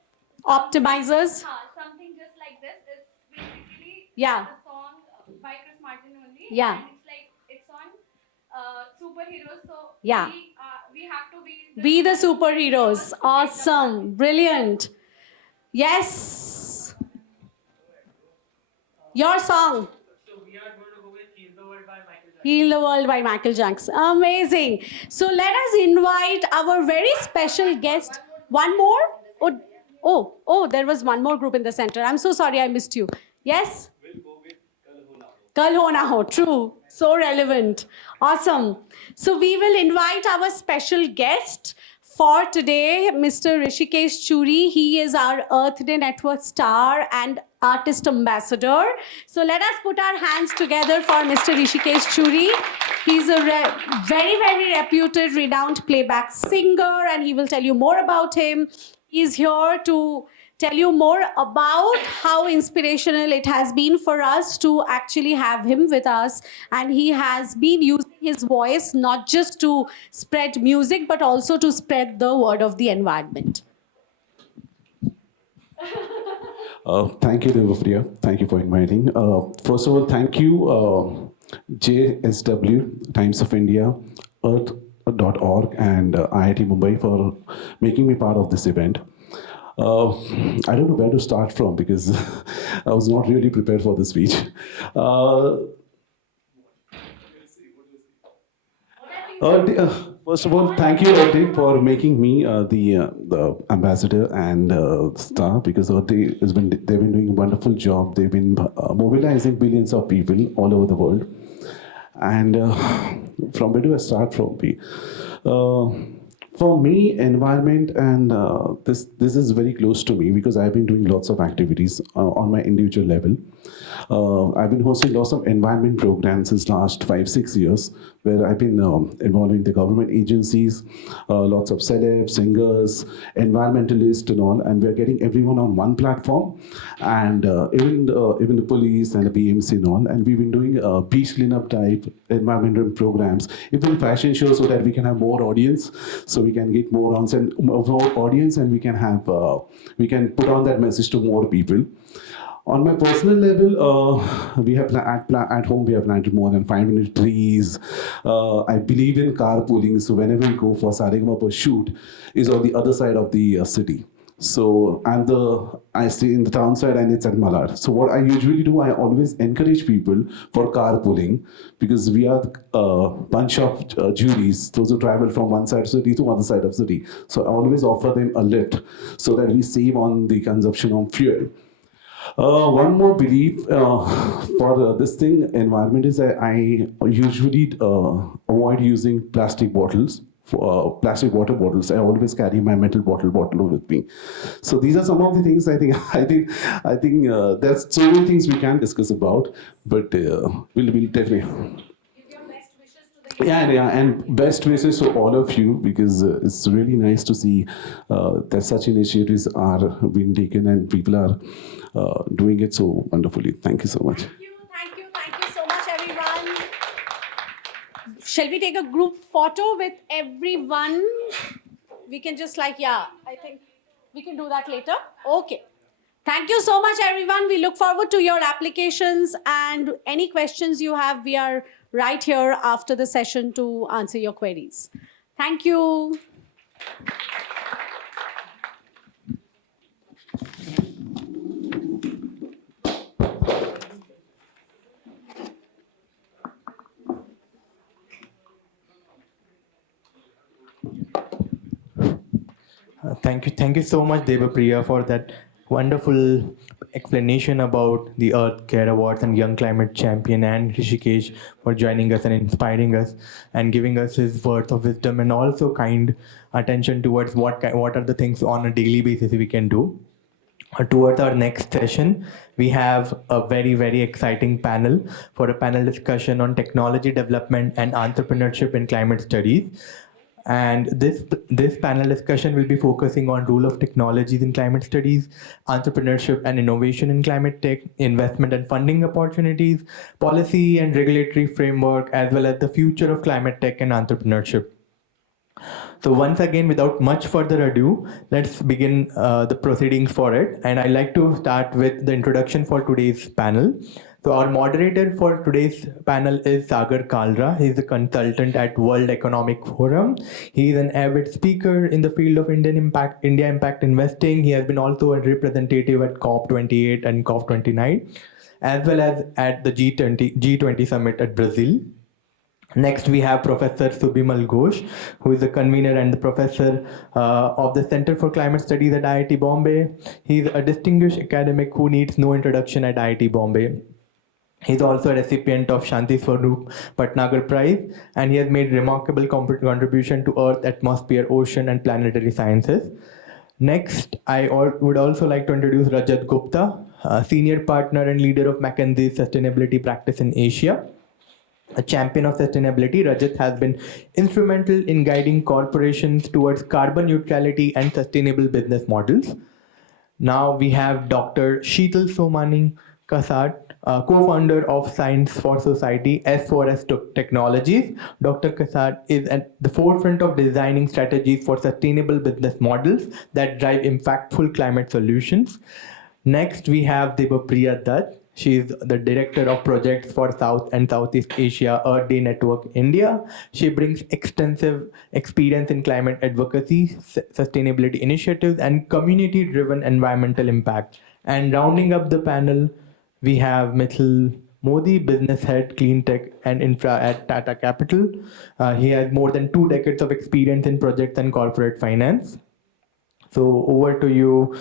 Optimizers. something just like this. It's basically Yeah. a song by Chris Martin only. Yeah. And it's on superheroes. So Yeah. we have to be Be the superheroes. Awesome. Brilliant. Yes. Your song. So we are going to go with Heal the World by Michael Jackson. Heal the World by Michael Jackson. Amazing. So let us invite our very special guest. One more? Oh, there was one more group in the center. I'm so sorry I missed you. Yes? We'll go with Kal Ho Na Ho. Kal ho na ho. True. So relevant. Awesome. So we will invite our special guest for today, Mr. Hrishikesh Chury. He is our Earth Day Network star and artist ambassador. So let us put our hands together for Mr. Hrishikesh Chury. He's a very, very reputed, renowned playback singer, and he will tell you more about him. He's here to tell you more about how inspirational it has been for us to actually have him with us. And he has been using his voice not just to spread music, but also to spread the word of the environment. Thank you, Devapriya. Thank you for inviting. First of all, thank you, JSW, Times of India, Earth.org, and IIT Mumbai for making me part of this event. I don't know where to start from because I was not really prepared for this speech. First of all, thank you, Earth Day, for making me the ambassador and star, because Earth Day they've been doing a wonderful job. They've been mobilizing billions of people all over the world. And from where do I start from? For me, environment and this is very close to me because I've been doing lots of activities on my individual level. I've been hosting lots of environment programs since last 5-6 years, where I've been involving the government agencies, lots of celebs, singers, environmentalists and all, and we're getting everyone on one platform, and even the police and the BMC and all, and we've been doing beach cleanup type environmental programs, even fashion shows, so that we can have more audience, so we can get more audience, and we can have we can put on that message to more people. On my personal level, we have at home we have planted more than 500 trees. I believe in carpooling, so whenever we go for Saregama shoot, is on the other side of the city. So I stay in the town side and it's at Malad. So what I usually do, I always encourage people for carpooling, because we are a bunch of juries, those who travel from one side of the city to other side of the city. So I always offer them a lift so that we save on the consumption of fuel. One more belief for this thing, environment, is that I usually avoid using plastic bottles. Plastic water bottles. I always carry my metal bottle with me. So these are some of the things I think there's so many things we can discuss about, but we'll definitely. Yeah, and best wishes to all of you, because it's really nice to see that such initiatives are being taken and people are doing it so wonderfully. Thank you so much. Thank you so much, everyone. Shall we take a group photo with everyone? We can just I think we can do that later. Okay. Thank you so much, everyone. We look forward to your applications, and any questions you have, we are right here after the session to answer your queries. Thank you. Thank you so much, Devapriya, for that wonderful explanation about the Earth Care Awards and Young Climate Champion, and Hrishikesh for joining us and inspiring us and giving us his words of wisdom, and also kind attention towards what are the things on a daily basis we can do. Towards our next session, we have a very, very exciting panel for a panel discussion on technology development and entrepreneurship in climate studies. And this panel discussion will be focusing on role of technologies in climate studies, entrepreneurship and innovation in climate tech, investment and funding opportunities, policy and regulatory framework, as well as the future of climate tech and entrepreneurship. So once again, without much further ado, let's begin the proceedings for it. And I'd like to start with the introduction for today's panel. So our moderator for today's panel is Sagar Kalra. He's a consultant at World Economic Forum. He's an avid speaker in the field of India impact investing. He has been also a representative at COP28 and COP29, as well as at the G20 summit at Brazil. Next, we have Professor Subimal Ghosh, who is the convener and the professor of the Center for Climate Studies at IIT Bombay. He's a distinguished academic who needs no introduction at IIT Bombay. He's also a recipient of Shanti Swarup Patnagar Prize, and he has made remarkable contribution to Earth, atmosphere, ocean, and planetary sciences. Next, I would also like to introduce Rajat Gupta, senior partner and leader of McKinsey's sustainability practice in Asia. A champion of sustainability, Rajat has been instrumental in guiding corporations towards carbon neutrality and sustainable business models. Now we have Dr. Sheetal Somani Kasat, co-founder of Science for Society, S4S Technologies. Dr. Kasat is at the forefront of designing strategies for sustainable business models that drive impactful climate solutions. Next, we have Debapriya Dutt. She is the Director of Projects for South and Southeast Asia Earth Day Network India. She brings extensive experience in climate advocacy, sustainability initiatives, and community-driven environmental impact. And rounding up the panel, we have Mithil Modi, Business Head, Clean Tech and Infra at Tata Capital. He has more than 2 decades of experience in projects and corporate finance. So over to you,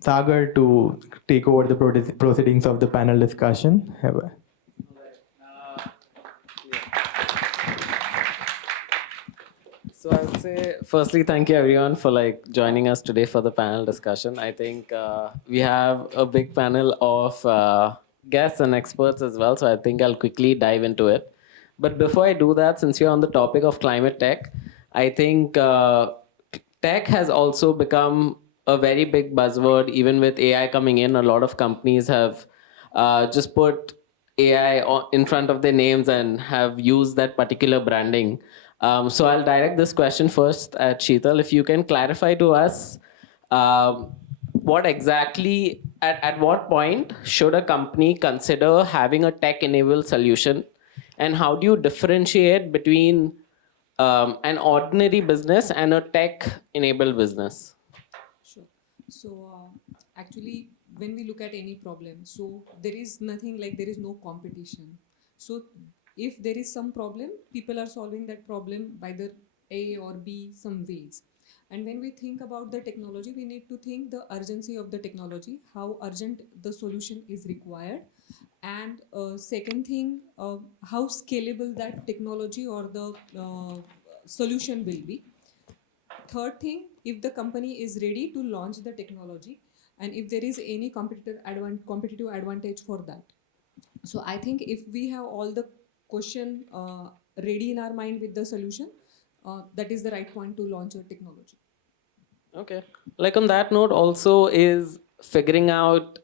Sagar, to take over the proceedings of the panel discussion. So I would say, firstly, thank you everyone for joining us today for the panel discussion. I think we have a big panel of guests and experts as well. So I think I'll quickly dive into it. But before I do that, since we're on the topic of climate tech, I think tech has also become a very big buzzword. Even with AI coming in, a lot of companies have just put AI in front of their names and have used that particular branding. So I'll direct this question first at Sheetal. If you can clarify to us, what exactly, at what point should a company consider having a tech-enabled solution? And how do you differentiate between an ordinary business and a tech-enabled business? So actually, when we look at any problem, so there is nothing like there is no competition. So if there is some problem, people are solving that problem by the A or B some ways. And when we think about the technology, we need to think the urgency of the technology, how urgent the solution is required. And second thing, how scalable that technology or the solution will be. Third thing, if the company is ready to launch the technology and if there is any competitive advantage for that. So I think if we have all the question ready in our mind with the solution, that is the right point to launch a technology. Okay. On that note also is figuring out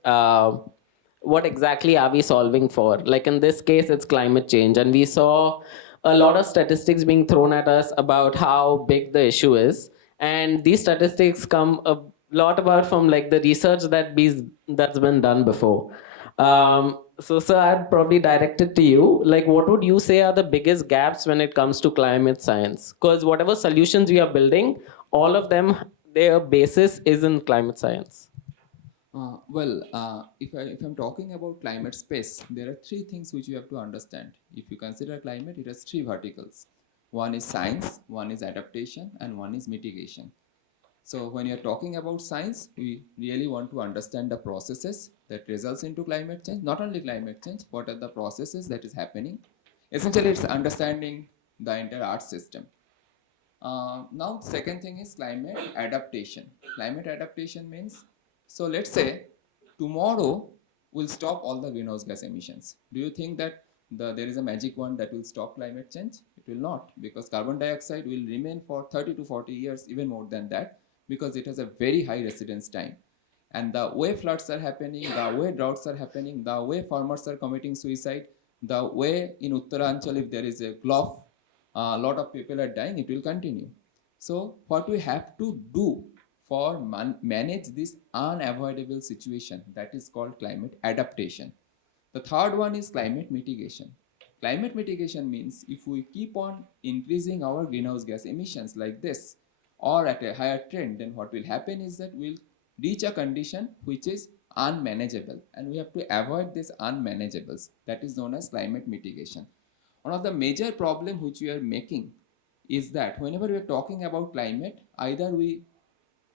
what exactly are we solving for? In this case, it's climate change. And we saw a lot of statistics being thrown at us about how big the issue is. And these statistics come a lot about from the research that's been done before. So sir, I'd probably direct it to you. What would you say are the biggest gaps when it comes to climate science? Because whatever solutions we are building, all of them, their basis is in climate science. If I'm talking about climate space, there are 3 things which you have to understand. If you consider climate, it has 3 verticals. One is science, one is adaptation, and one is mitigation. So when you're talking about science, we really want to understand the processes that results into climate change. Not only climate change, what are the processes that is happening. Essentially, it's understanding the entire Earth system. Now, second thing is climate adaptation. Climate adaptation means, so let's say tomorrow we'll stop all the greenhouse gas emissions. Do you think that there is a magic wand that will stop climate change? It will not, because carbon dioxide will remain for 30 to 40 years, even more than that, because it has a very high residence time. And the way floods are happening, the way droughts are happening, the way farmers are committing suicide, the way in Uttaranchal, if there is a gulf, a lot of people are dying, it will continue. So what we have to do for manage this unavoidable situation, that is called climate adaptation. The third one is climate mitigation. Climate mitigation means if we keep on increasing our greenhouse gas emissions like this or at a higher trend, then what will happen is that we'll reach a condition which is unmanageable, and we have to avoid these unmanageables. That is known as climate mitigation. One of the major problem which we are making is that whenever we are talking about climate, either we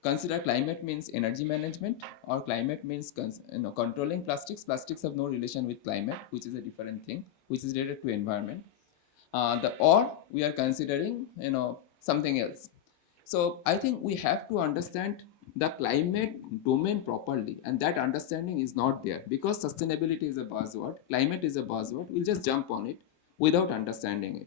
consider climate means energy management, or climate means controlling plastics. Plastics have no relation with climate, which is a different thing, which is related to environment. Or we are considering something else. So I think we have to understand the climate domain properly, and that understanding is not there because sustainability is a buzzword, climate is a buzzword. We'll just jump on it without understanding it.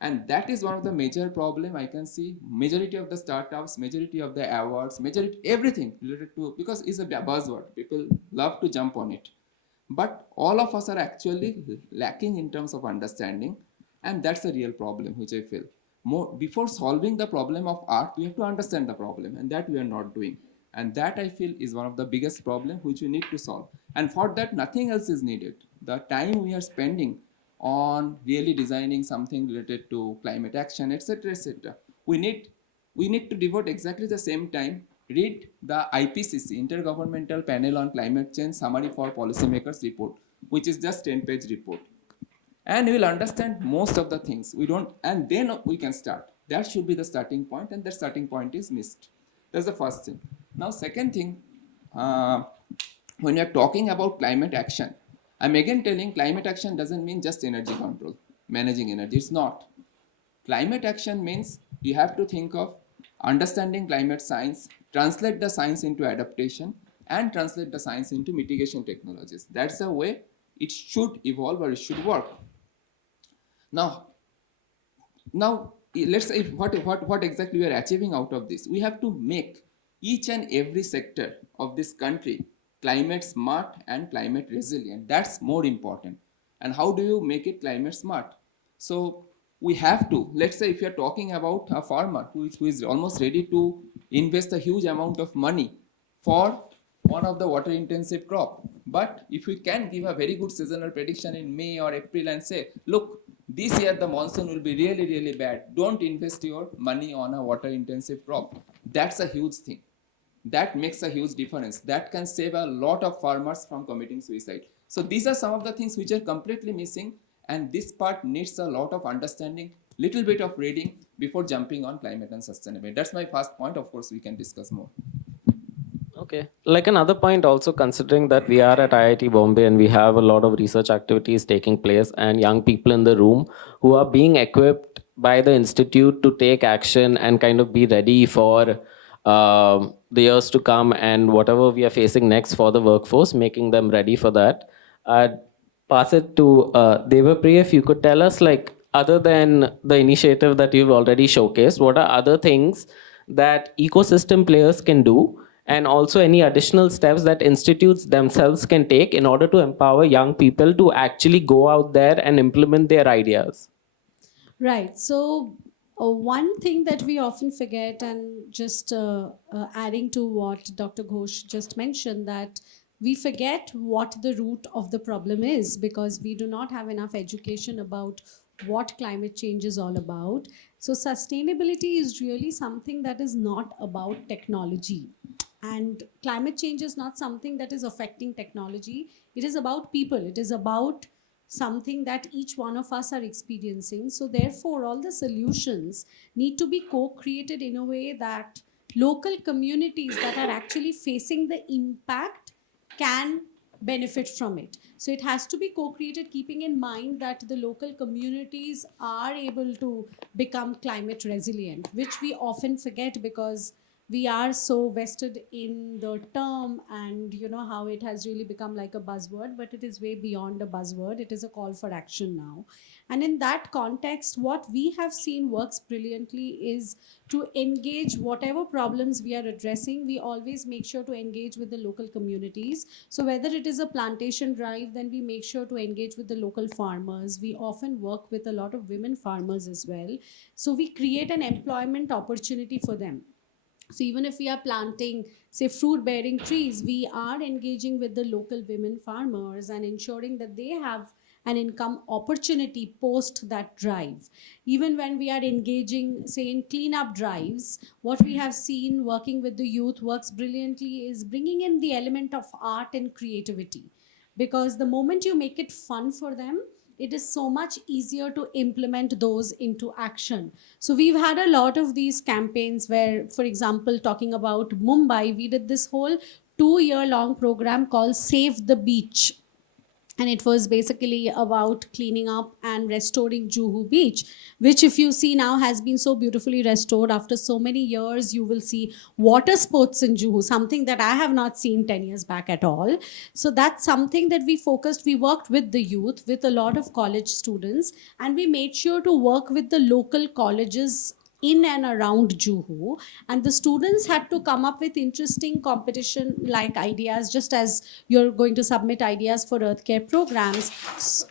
And that is one of the major problem I can see. Majority of the startups, majority of the awards, majority everything related to, because it's a buzzword, people love to jump on it. But all of us are actually lacking in terms of understanding, and that's a real problem which I feel. Before solving the problem of art, we have to understand the problem, and that we are not doing. And that I feel is one of the biggest problems which we need to solve. And for that, nothing else is needed. The time we are spending on really designing something related to climate action, etc., etc., we need to devote exactly the same time. Read the IPCC, Intergovernmental Panel on Climate Change Summary for Policymakers report, which is just 10-page report, and you will understand most of the things. And then we can start. That should be the starting point, and that starting point is missed. That's the first thing. Now, second thing, when you're talking about climate action, I'm again telling climate action doesn't mean just energy control, managing energy. It's not. Climate action means you have to think of understanding climate science, translate the science into adaptation, and translate the science into mitigation technologies. That's the way it should evolve or it should work. Now let's say what exactly we are achieving out of this. We have to make each and every sector of this country climate smart and climate resilient. That's more important. And how do you make it climate smart? So we have to, let's say if you're talking about a farmer who is almost ready to invest a huge amount of money for one of the water intensive crop, but if we can give a very good seasonal prediction in May or April and say, look, this year the monsoon will be really, really bad, don't invest your money on a water intensive crop. That's a huge thing. That makes a huge difference. That can save a lot of farmers from committing suicide. So these are some of the things which are completely missing, and this part needs a lot of understanding, little bit of reading before jumping on climate and sustainability. That's my first point. Of course, we can discuss more. Okay. Like another point also, considering that we are at IIT Bombay and we have a lot of research activities taking place and young people in the room who are being equipped by the institute to take action and kind of be ready for the years to come and whatever we are facing next for the workforce, making them ready for that. I'd pass it to Devapriya. If you could tell us, like, other than the initiative that you've already showcased, what are other things that ecosystem players can do, and also any additional steps that institutes themselves can take in order to empower young people to actually go out there and implement their ideas? Right. So one thing that we often forget, and just adding to what Dr. Ghosh just mentioned, that we forget what the root of the problem is because we do not have enough education about what climate change is all about. So sustainability is really something that is not about technology. And climate change is not something that is affecting technology. It is about people. It is about something that each one of us are experiencing. So therefore, all the solutions need to be co-created in a way that local communities that are actually facing the impact can benefit from it. So it has to be co-created keeping in mind that the local communities are able to become climate resilient, which we often forget because we are so vested in the term and how it has really become like a buzzword, but it is way beyond a buzzword. It is a call for action now. And in that context, what we have seen works brilliantly is to engage whatever problems we are addressing. We always make sure to engage with the local communities. So whether it is a plantation drive, then we make sure to engage with the local farmers. We often work with a lot of women farmers as well. So we create an employment opportunity for them. So even if we are planting, say, fruit bearing trees, we are engaging with the local women farmers and ensuring that they have an income opportunity post that drive. Even when we are engaging, say, in cleanup drives, what we have seen working with the youth works brilliantly is bringing in the element of art and creativity. Because the moment you make it fun for them, it is so much easier to implement those into action. So we've had a lot of these campaigns where, for example, talking about Mumbai, we did this whole 2-year long program called Save the Beach. And it was basically about cleaning up and restoring Juhu Beach, which, if you see now, has been so beautifully restored. After so many years, you will see water sports in Juhu, something that I have not seen 10 years back at all. So that's something that we focused. We worked with the youth, with a lot of college students, and we made sure to work with the local colleges in and around Juhu, and the students had to come up with interesting competition like ideas, just as you're going to submit ideas for earth care programs.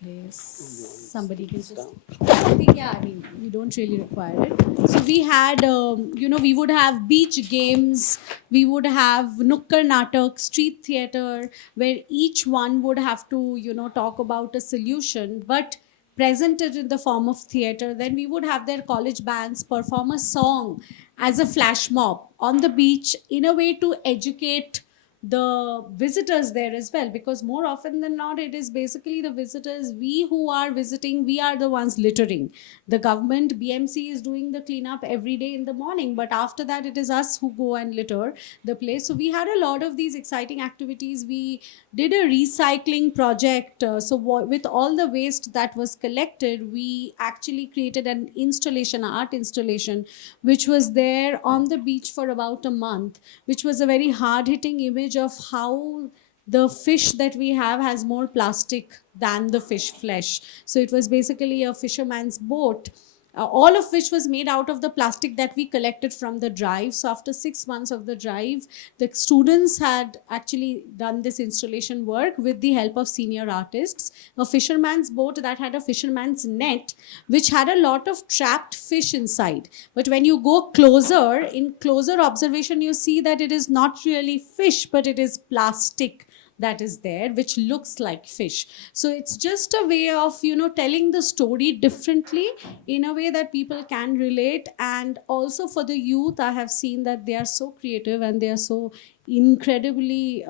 Okay, somebody can just, I think, yeah, I mean, you don't really require it. So we had, we would have beach games, we would have nukkar natak, street theater, where each one would have to, talk about a solution, but presented in the form of theater. Then we would have their college bands perform a song as a flash mob on the beach in a way to educate the visitors there as well, because more often than not, it is basically the visitors, we who are visiting, we are the ones littering. The government BMC is doing the cleanup every day in the morning, but after that it is us who go and litter the place. So we had a lot of these exciting activities. We did a recycling project. With all the waste that was collected, we actually created an installation, art installation, which was there on the beach for about a month, which was a very hard hitting image of how the fish that we have has more plastic than the fish flesh. So it was basically a fisherman's boat, all of which was made out of the plastic that we collected from the drive. So after 6 months of the drive, the students had actually done this installation work with the help of senior artists. A fisherman's boat that had a fisherman's net, which had a lot of trapped fish inside. But when you go closer, in closer observation, you see that it is not really fish, but it is plastic that is there, which looks like fish. So it's just a way of, telling the story differently in a way that people can relate. And also for the youth, I have seen that they are so creative and they are so incredibly,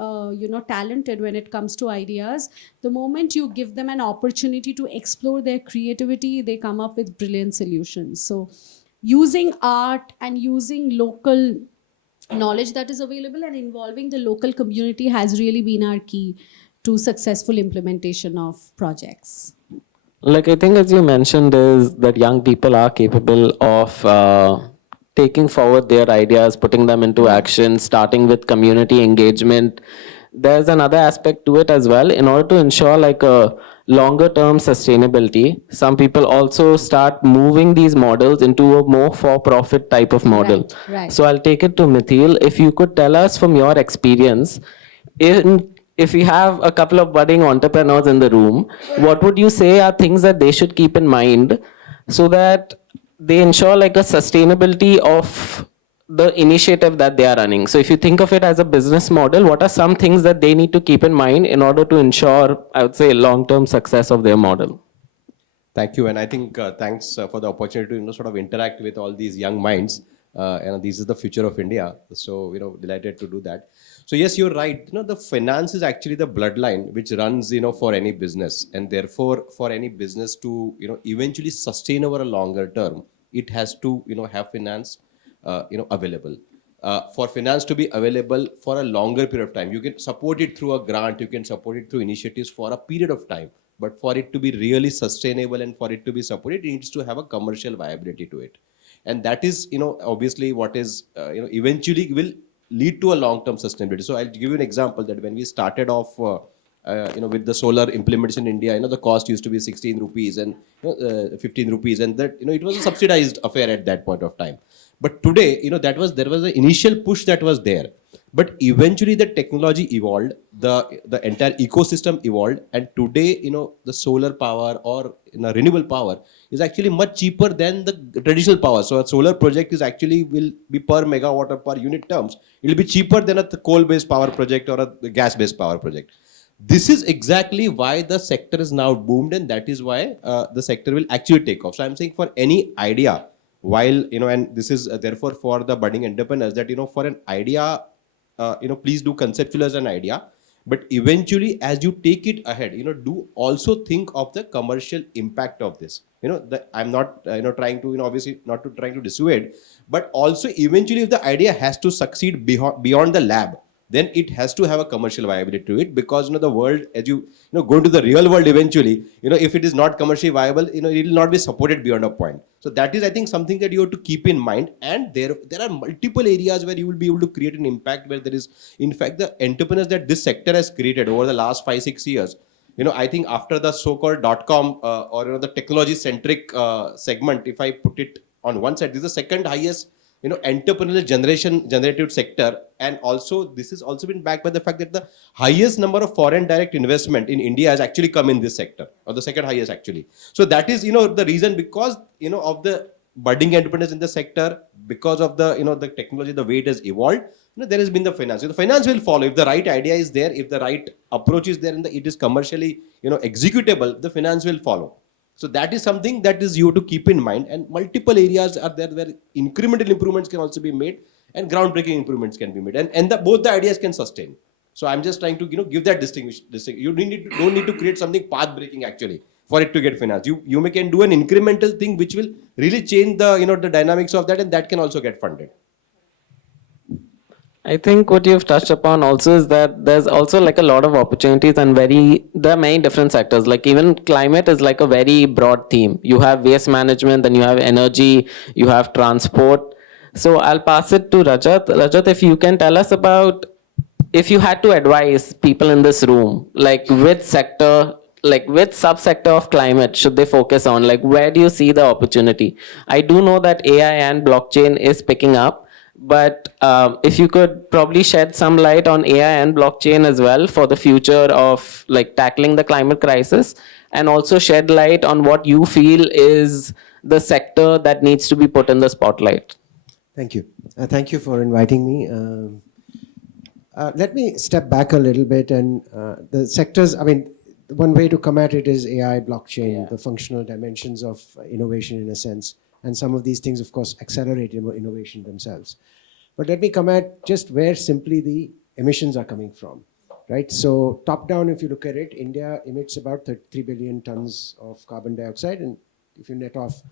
talented when it comes to ideas. The moment you give them an opportunity to explore their creativity, they come up with brilliant solutions. So using art and using local knowledge that is available and involving the local community has really been our key to successful implementation of projects. Like, I think, as you mentioned, is that young people are capable of taking forward their ideas, putting them into action, starting with community engagement. There's another aspect to it as well. In order to ensure like a longer term sustainability, some people also start moving these models into a more for profit type of model. Right. So I'll take it to Mithil. If you could tell us from your experience, if we have a couple of budding entrepreneurs in the room, what would you say are things that they should keep in mind so that they ensure like a sustainability of the initiative that they are running? So if you think of it as a business model, what are some things that they need to keep in mind in order to ensure, I would say, long-term success of their model? Thank you, and I think thanks for the opportunity to sort of interact with all these young minds. And this is the future of India, so delighted to do that. So yes, you're right. The finance is actually the bloodline which runs for any business, and therefore for any business to eventually sustain over a longer term, it has to have finance available. For finance to be available for a longer period of time, you can support it through a grant, you can support it through initiatives for a period of time. But for it to be really sustainable and for it to be supported, it needs to have a commercial viability to it. and that is, obviously what is, eventually will lead to a long-term sustainability. So I'll give you an example that when we started off, with the solar implementation in India, the cost used to be 16 rupees and 15 rupees, and that, it was a subsidized affair at that point of time. But today, there was an initial push that was there, but eventually the technology evolved, the entire ecosystem evolved, and today, the solar power or renewable power is actually much cheaper than the traditional power. So a solar project is actually will be per megawatt or per unit terms. It will be cheaper than a coal-based power project or a gas-based power project. This is exactly why the sector is now boomed, and that is why the sector will actually take off. So I'm saying for any idea, while, and this is therefore for the budding entrepreneurs, that, for an idea, please do conceptualize an idea, but eventually as you take it ahead, do also think of the commercial impact of this. I'm not, trying to, obviously not to trying to dissuade, but also eventually if the idea has to succeed beyond the lab, then it has to have a commercial viability to it, because the world, as you, go into the real world eventually, if it is not commercially viable, it will not be supported beyond a point. So that is, I think, something that you have to keep in mind. And there are multiple areas where you will be able to create an impact, where there is, in fact, the entrepreneurs that this sector has created over the last 5-6 years. I think after the so-called .com or the technology centric segment, if I put it on one side, this is the second highest entrepreneurial generative sector, and also this has also been backed by the fact that the highest number of foreign direct investment in India has actually come in this sector, or the second highest actually. So that is the reason, because of the budding entrepreneurs in the sector, because of the the technology, the way it has evolved, there has been the finance. The finance will follow if the right idea is there, if the right approach is there, and it is commercially executable, the finance will follow. So that is something that is you to keep in mind, and multiple areas are there where incremental improvements can also be made and groundbreaking improvements can be made, and both the ideas can sustain. So I'm just trying to give that distinction. You don't need to create something path breaking actually for it to get financed. You can do an incremental thing which will really change the the dynamics of that, and that can also get funded. I think what you've touched upon also is that there's also like a lot of opportunities, and there are many different sectors. Like even climate is like a very broad theme. You have waste management, then you have energy, you have transport. So I'll pass it to Rajat. Rajat, if you can tell us about, if you had to advise people in this room, like which sector, like which subsector of climate should they focus on? Like where do you see the opportunity? I do know that AI and blockchain is picking up, but if you could probably shed some light on AI and blockchain as well for the future of like tackling the climate crisis, and also shed light on what you feel is the sector that needs to be put in the spotlight. Thank you. Thank you for inviting me. Let me step back a little bit, and the sectors, I mean, one way to come at it is AI, blockchain, the functional dimensions of innovation in a sense. And some of these things, of course, accelerate innovation themselves. But let me come at just where simply the emissions are coming from, right? So top down, if you look at it, India emits about 33 billion tons of carbon dioxide. And if you net off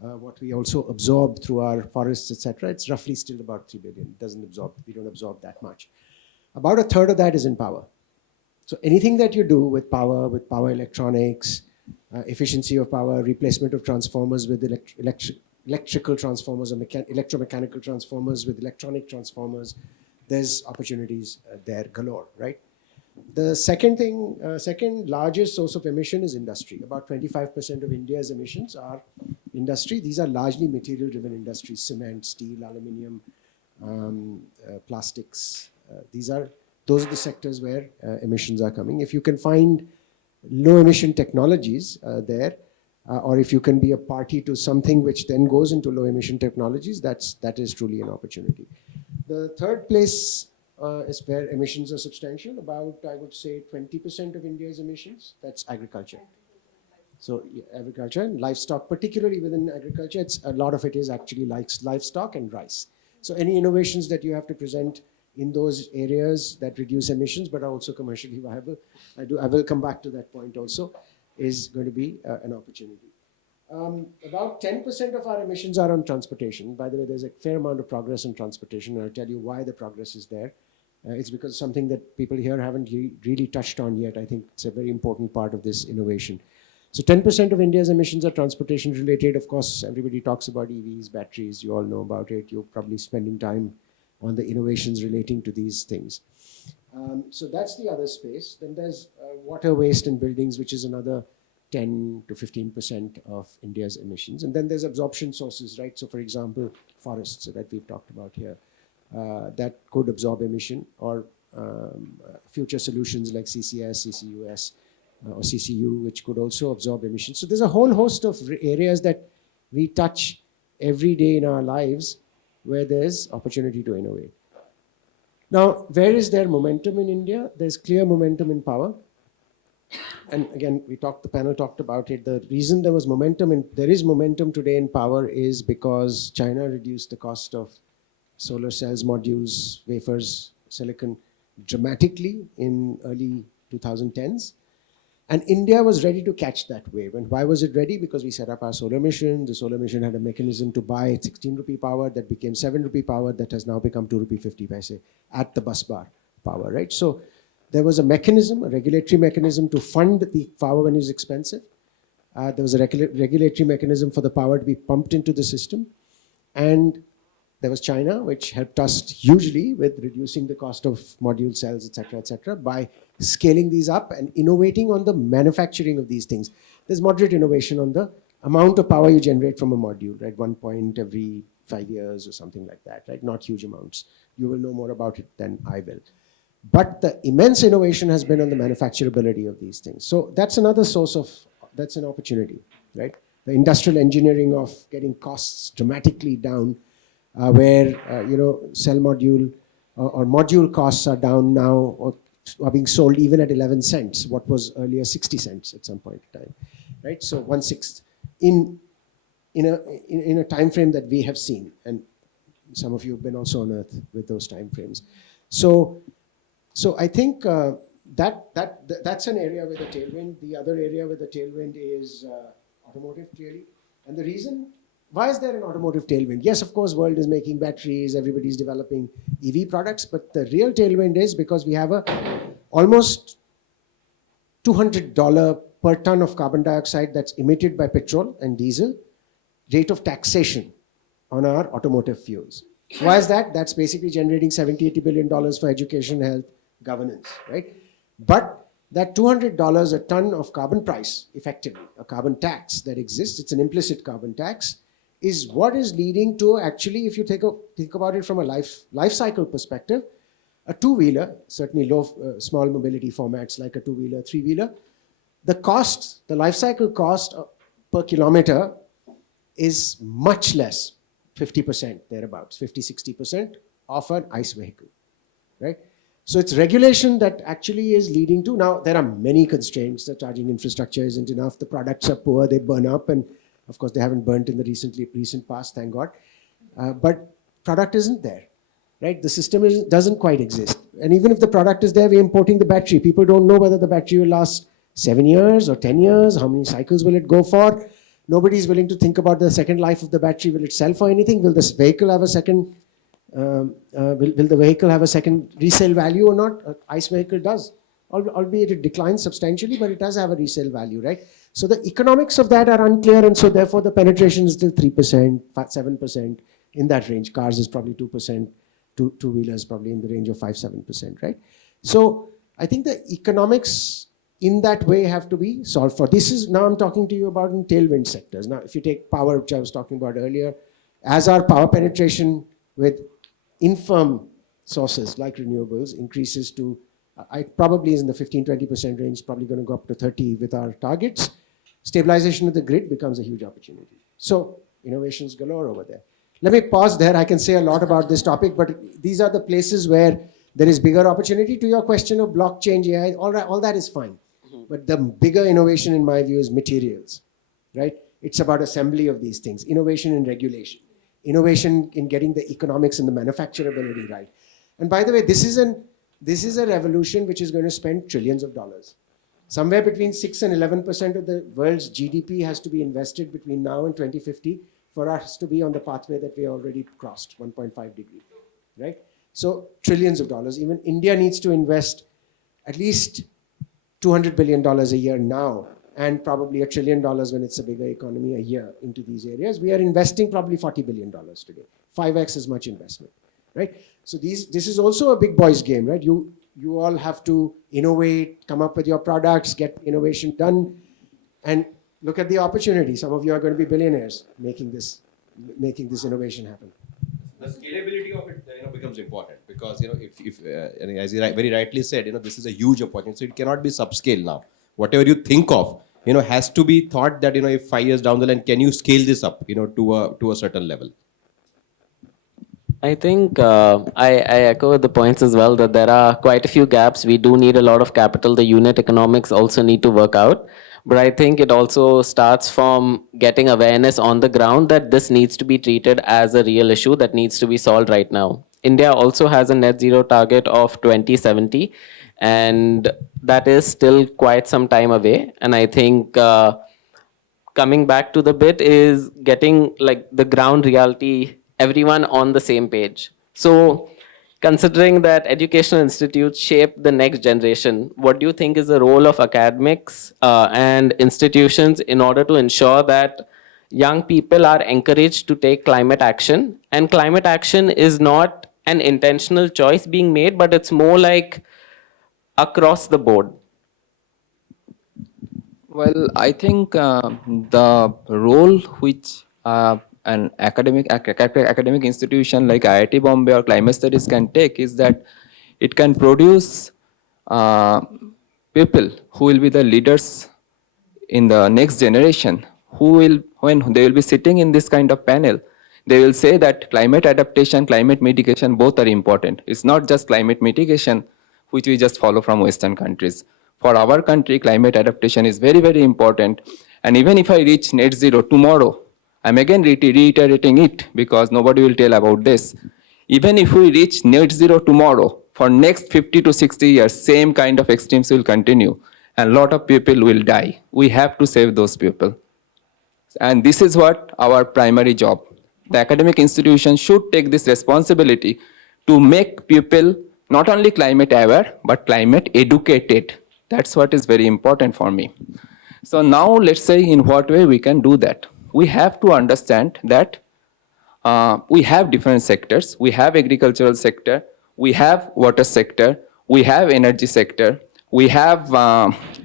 what we also absorb through our forests, etc., it's roughly still about 3 billion. It doesn't absorb, we don't absorb that much. About a third of that is in power. So anything that you do with power electronics, efficiency of power, replacement of transformers with electrical transformers or electromechanical transformers with electronic transformers, there's opportunities there galore, right? The second largest source of emission is industry. About 25% of India's emissions are industry. These are largely material-driven industries: cement, steel, aluminium, plastics. Those are the sectors where emissions are coming. If you can find low emission technologies there, or if you can be a party to something which then goes into low emission technologies, that is truly an opportunity. The third place is where emissions are substantial. About, I would say, 20% of India's emissions, that's agriculture. So agriculture and livestock, particularly within agriculture, a lot of it is actually livestock and rice. So any innovations that you have to present in those areas that reduce emissions but are also commercially viable, I will come back to that point also, is going to be an opportunity. About 10% of our emissions are on transportation. By the way, there's a fair amount of progress in transportation, and I'll tell you why the progress is there. It's because something that people here haven't really touched on yet. I think it's a very important part of this innovation. So 10% of India's emissions are transportation related. Of course, everybody talks about EVs, batteries, you all know about it. You're probably spending time on the innovations relating to these things. So that's the other space. Then there's water waste in buildings, which is another 10 to 15% of India's emissions. And then there's absorption sources, right? So for example, forests that we've talked about here, that could absorb emission, or future solutions like CCS, CCUS, or CCU, which could also absorb emissions. So there's a whole host of areas that we touch every day in our lives where there's opportunity to innovate. Now, where is there momentum in India? There's clear momentum in power. And again, the panel talked about it. The reason there is momentum today in power is because China reduced the cost of solar cells, modules, wafers, silicon dramatically in early 2010s. And India was ready to catch that wave. And why was it ready? Because we set up our solar mission. The solar mission had a mechanism to buy 16 rupee power that became 7 rupee power that has now become 2 rupee 50 paise at the bus bar power, right? So there was a mechanism, a regulatory mechanism to fund the power when it was expensive. There was a regulatory mechanism for the power to be pumped into the system. And there was China, which helped us hugely with reducing the cost of module cells, et cetera, by scaling these up and innovating on the manufacturing of these things. There's moderate innovation on the amount of power you generate from a module, right? 1 point every 5 years or something like that, right? Not huge amounts. You will know more about it than I will. But the immense innovation has been on the manufacturability of these things. So that's another that's an opportunity, right? The industrial engineering of getting costs dramatically down, where cell module or module costs are down now, or are being sold even at 11 cents, what was earlier 60 cents at some point in time, right? So 1/6 in a time frame that we have seen, and some of you have been also on Earth with those time frames. So I think that's an area with a tailwind. The other area with a tailwind is automotive, clearly, and the reason. Why is there an automotive tailwind? Yes, of course, world is making batteries, everybody's developing EV products, but the real tailwind is because we have a almost $200 per ton of carbon dioxide that's emitted by petrol and diesel rate of taxation on our automotive fuels. Why is that? That's basically generating $70-80 billion for education, health, governance, right? But that $200 a ton of carbon price, effectively, a carbon tax that exists, it's an implicit carbon tax, is what is leading to actually, if you think about it from a life cycle perspective, a two-wheeler, certainly small mobility formats like a two-wheeler, three-wheeler, the life cycle cost per kilometer is much less, 50% thereabouts, 50-60% of an ICE vehicle, right? So it's regulation that actually is leading to, now there are many constraints. The charging infrastructure isn't enough, the products are poor, they burn up, and of course they haven't burnt in the recent past, thank God. But product isn't there, right? The system doesn't quite exist. And even if the product is there, we're importing the battery. People don't know whether the battery will last 7 years or 10 years, how many cycles will it go for? Nobody's willing to think about the second life of the battery. Will it sell for anything? Will this vehicle have a second will the vehicle have a second resale value or not? An ICE vehicle does, albeit it declines substantially, but it does have a resale value, right? So the economics of that are unclear, and so therefore the penetration is still 3%, 7%, in that range. Cars is probably 2%, two-wheelers probably in the range of 5-7%, right? So I think the economics in that way have to be solved for. This is, now I'm talking to you about in tailwind sectors. Now, if you take power, which I was talking about earlier, as our power penetration with infirm sources like renewables increases to, it probably is in the 15-20% range, probably going to go up to 30 with our targets. Stabilization of the grid becomes a huge opportunity. So innovations galore over there. Let me pause there. I can say a lot about this topic, but these are the places where there is bigger opportunity. To your question of blockchain, AI, all that is fine. But the bigger innovation in my view is materials, right? It's about assembly of these things, innovation in regulation, innovation in getting the economics and the manufacturability right. And by the way, this is a revolution which is going to spend trillions of dollars. Somewhere between 6 and 11% of the world's GDP has to be invested between now and 2050 for us to be on the pathway that we already crossed, 1.5 degree, right? So trillions of dollars. Even India needs to invest at least $200 billion a year now, and probably $1 trillion when it's a bigger economy a year into these areas. We are investing probably $40 billion today, 5x as much investment, right? So this is also a big boys game, right? You all have to innovate, come up with your products, get innovation done, and look at the opportunity. Some of you are going to be billionaires making this innovation happen. The scalability of it, becomes important because, if and as you very rightly said, this is a huge opportunity. So it cannot be subscale now. Whatever you think of, has to be thought that, if 5 years down the line, can you scale this up, to a certain level? I think I echo the points as well that there are quite a few gaps. We do need a lot of capital. The unit economics also need to work out. But I think it also starts from getting awareness on the ground that this needs to be treated as a real issue that needs to be solved right now. India also has a net zero target of 2070, and that is still quite some time away. And I think coming back to the bit is getting like the ground reality, everyone on the same page. So considering that educational institutes shape the next generation, what do you think is the role of academics and institutions in order to ensure that young people are encouraged to take climate action? And climate action is not an intentional choice being made, but it's more like across the board. Well, I think the role which an academic institution like IIT Bombay or Climate Studies can take is that it can produce people who will be the leaders in the next generation, who will, when they will be sitting in this kind of panel, they will say that climate adaptation, climate mitigation, both are important. It's not just climate mitigation, which we just follow from Western countries. For our country, climate adaptation is very, very important. And even if I reach net zero tomorrow, I'm again reiterating it because nobody will tell about this. Even if we reach net zero tomorrow, for next 50 to 60 years, same kind of extremes will continue. And a lot of people will die. We have to save those people. And this is what our primary job. The academic institution should take this responsibility to make people not only climate aware, but climate educated. That's what is very important for me. So now let's say in what way we can do that. We have to understand that we have different sectors. We have agricultural sector, we have water sector, we have energy sector, we have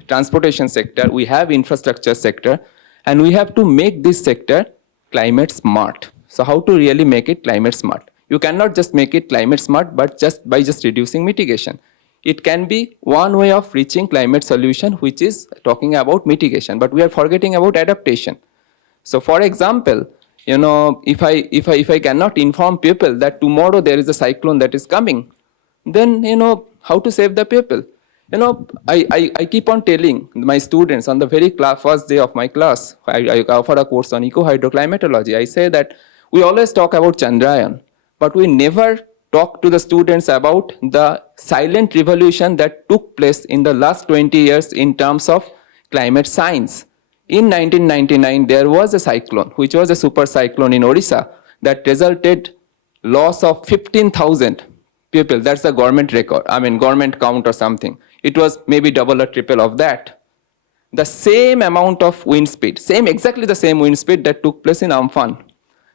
transportation sector, we have infrastructure sector, and we have to make this sector climate smart. So how to really make it climate smart? You cannot just make it climate smart, but just by reducing mitigation. It can be one way of reaching climate solution, which is talking about mitigation, but we are forgetting about adaptation. So for example, if I cannot inform people that tomorrow there is a cyclone that is coming, then how to save the people? I keep on telling my students on the very first day of my class, I offer a course on eco-hydroclimatology. I say that we always talk about Chandrayaan, but we never talk to the students about the silent revolution that took place in the last 20 years in terms of climate science. In 1999, there was a cyclone, which was a super cyclone in Odisha, that resulted loss of 15,000 people. That's the government record, government count or something. It was maybe double or triple of that. The same amount of wind speed, exactly the same wind speed that took place in Amphan,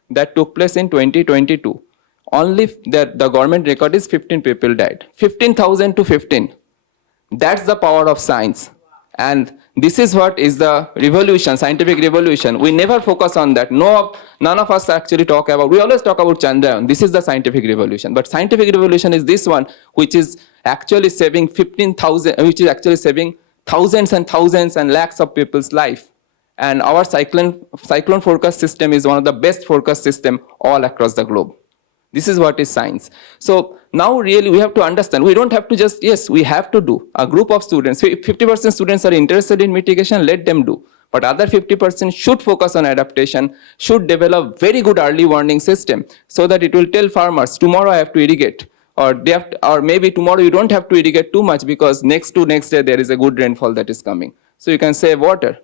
that took place in 2022. Only the government record is 15 people died. 15,000 to 15. That's the power of science. And this is what is the revolution, scientific revolution. We never focus on that. None of us actually talk about, we always talk about Chandrayaan. This is the scientific revolution. But scientific revolution is this one, which is actually saving 15,000, which is actually saving thousands and thousands and lakhs of people's life. And our cyclone forecast system is one of the best forecast system all across the globe. This is what is science. So now really we have to understand, we don't have to just, yes, we have to do. A group of students, 50% students are interested in mitigation, let them do. But other 50% should focus on adaptation, should develop very good early warning system so that it will tell farmers, tomorrow I have to irrigate. Or maybe tomorrow you don't have to irrigate too much because next day there is a good rainfall that is coming. So you can save water.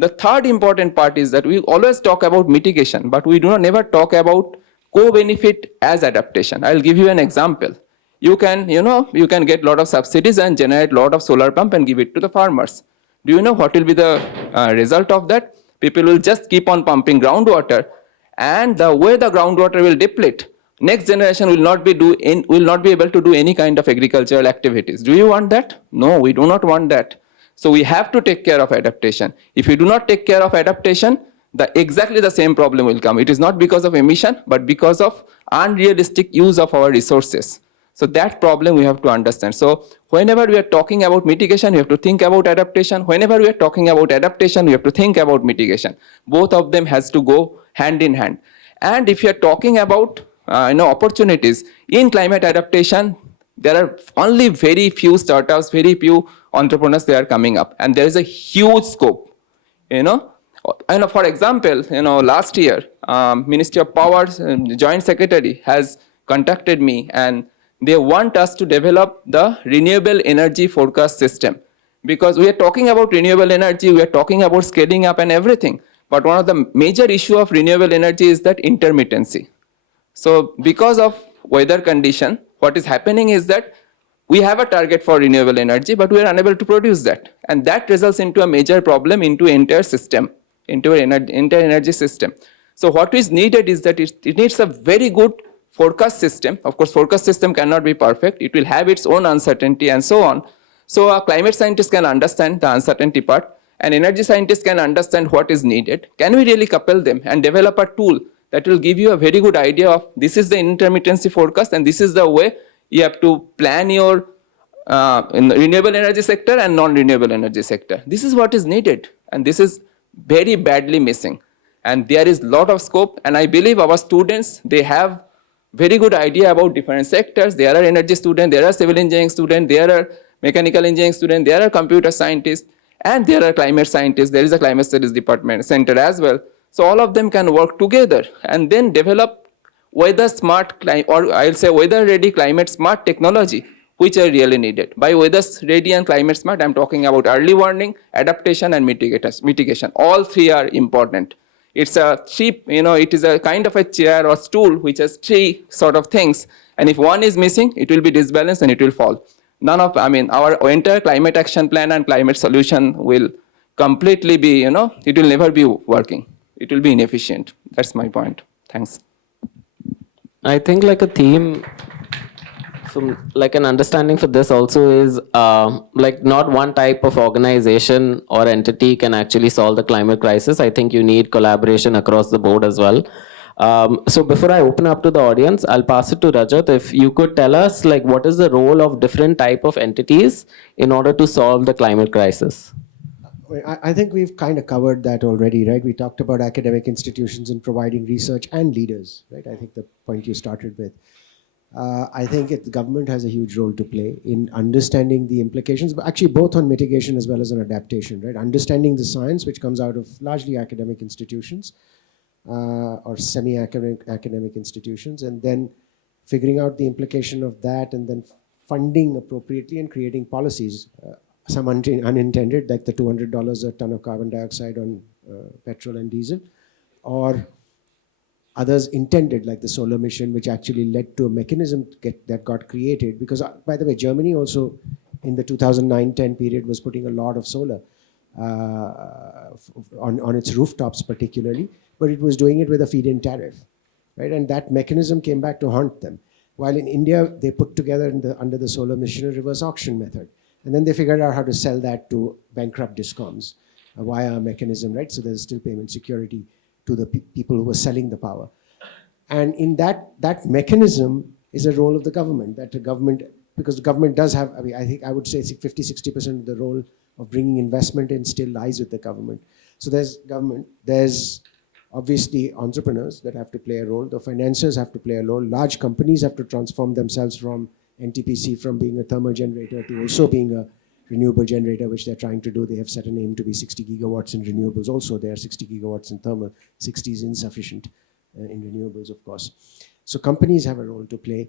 The third important part is that we always talk about mitigation, but we never talk about co-benefit as adaptation. I'll give you an example. You can get a lot of subsidies and generate a lot of solar pump and give it to the farmers. Do you know what will be the result of that? People will just keep on pumping groundwater, and the way the groundwater will deplete, next generation will not be able to do any kind of agricultural activities. Do you want that? No, we do not want that. So we have to take care of adaptation. If we do not take care of adaptation, exactly the same problem will come. It is not because of emission, but because of unrealistic use of our resources. So that problem we have to understand. So whenever we are talking about mitigation, we have to think about adaptation. Whenever we are talking about adaptation, we have to think about mitigation. Both of them has to go hand in hand. And if you are talking about opportunities in climate adaptation, there are only very few startups, very few entrepreneurs that are coming up, and there is a huge scope. For example, last year, Ministry of Power's Joint Secretary has contacted me, and they want us to develop the renewable energy forecast system, because we are talking about renewable energy, we are talking about scaling up and everything. But one of the major issue of renewable energy is that intermittency. So because of weather condition, what is happening is that we have a target for renewable energy, but we are unable to produce that. And that results into a major problem into entire system, into an entire energy system. So what is needed is that it needs a very good forecast system. Of course, forecast system cannot be perfect. It will have its own uncertainty and so on. So a climate scientist can understand the uncertainty part, and energy scientist can understand what is needed. Can we really couple them and develop a tool that will give you a very good idea of this is the intermittency forecast, and this is the way you have to plan your in the renewable energy sector and non-renewable energy sector. This is what is needed, and this is very badly missing. And there is a lot of scope, and I believe our students, they have very good idea about different sectors. There are energy students, there are civil engineering students, there are mechanical engineering students, there are computer scientists, and there are climate scientists. There is a climate studies department center as well. So all of them can work together and then develop weather smart, or I'll say weather ready climate smart technology, which are really needed. By weather ready and climate smart, I'm talking about early warning, adaptation, and mitigation. All three are important. It's a cheap, it is a kind of a chair or stool which has three sort of things. And if one is missing, it will be disbalanced and it will fall. Our entire climate action plan and climate solution will completely be, it will never be working. It will be inefficient. That's my point. Thanks. I think like a theme, like an understanding for this also is like not one type of organization or entity can actually solve the climate crisis. I think you need collaboration across the board as well. So before I open up to the audience, I'll pass it to Rajat. If you could tell us like what is the role of different type of entities in order to solve the climate crisis? I think we've kind of covered that already, right? We talked about academic institutions and providing research and leaders, right? I think the point you started with. I think the government has a huge role to play in understanding the implications, but actually both on mitigation as well as on adaptation, right? Understanding the science, which comes out of largely academic institutions or semi-academic institutions, and then figuring out the implication of that and then funding appropriately and creating policies. Some unintended, like the $200 a ton of carbon dioxide on petrol and diesel, or others intended, like the solar mission, which actually led to a mechanism that got created. Because, by the way, Germany also, in the 2009-10 period, was putting a lot of solar on its rooftops particularly, but it was doing it with a feed-in tariff, right? And that mechanism came back to haunt them. While in India, they put together under the solar mission a reverse auction method. And then they figured out how to sell that to bankrupt discoms via a mechanism, right? So there's still payment security to the people who were selling the power. And in that mechanism is a role of the government, because the government does have, I would say 50-60% of the role of bringing investment in still lies with the government. So there's government, there's obviously entrepreneurs that have to play a role, the financiers have to play a role, large companies have to transform themselves from NTPC, from being a thermal generator to also being a renewable generator, which they're trying to do. They have set an aim to be 60 gigawatts in renewables. Also, there are 60 gigawatts in thermal. 60 is insufficient in renewables, of course. So companies have a role to play.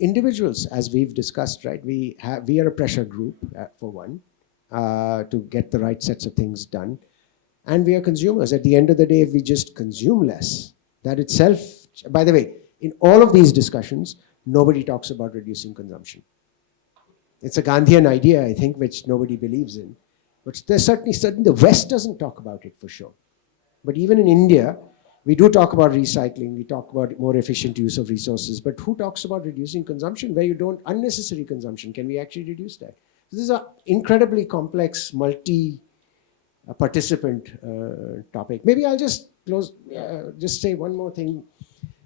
Individuals, as we've discussed, right? We are a pressure group, for one, to get the right sets of things done. And we are consumers. At the end of the day, if we just consume less, that itself, by the way, in all of these discussions, nobody talks about reducing consumption. It's a Gandhian idea, I think, which nobody believes in. But there's certainly the West doesn't talk about it for sure. But even in India, we do talk about recycling, we talk about more efficient use of resources, but who talks about reducing consumption where you don't, unnecessary consumption? Can we actually reduce that? This is an incredibly complex, multi-participant topic. Maybe I'll just close, just say one more thing.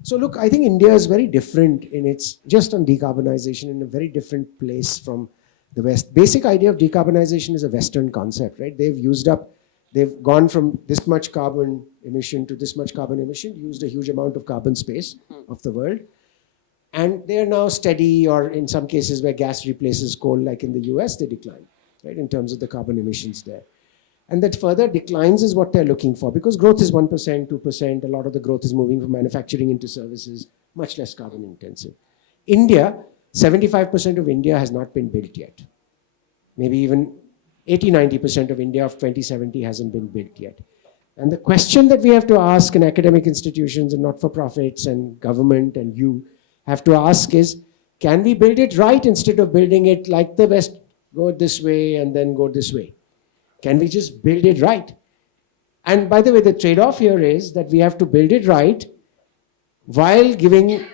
So look, I think India is very different in its, just on decarbonization, in a very different place from the West. Basic idea of decarbonization is a Western concept, right? They've gone from this much carbon emission to this much carbon emission, used a huge amount of carbon space of the world. And they're now steady, or in some cases where gas replaces coal, like in the US, they decline, right, in terms of the carbon emissions there. And that further declines is what they're looking for, because growth is 1%, 2%, a lot of the growth is moving from manufacturing into services, much less carbon intensive. India, 75% of India has not been built yet. Maybe even 80-90% of India of 2070 hasn't been built yet. And the question that we have to ask in academic institutions and not-for-profits and government and you have to ask is, can we build it right instead of building it like the West, go this way and then go this way? Can we just build it right? And by the way, the trade-off here is that we have to build it right while giving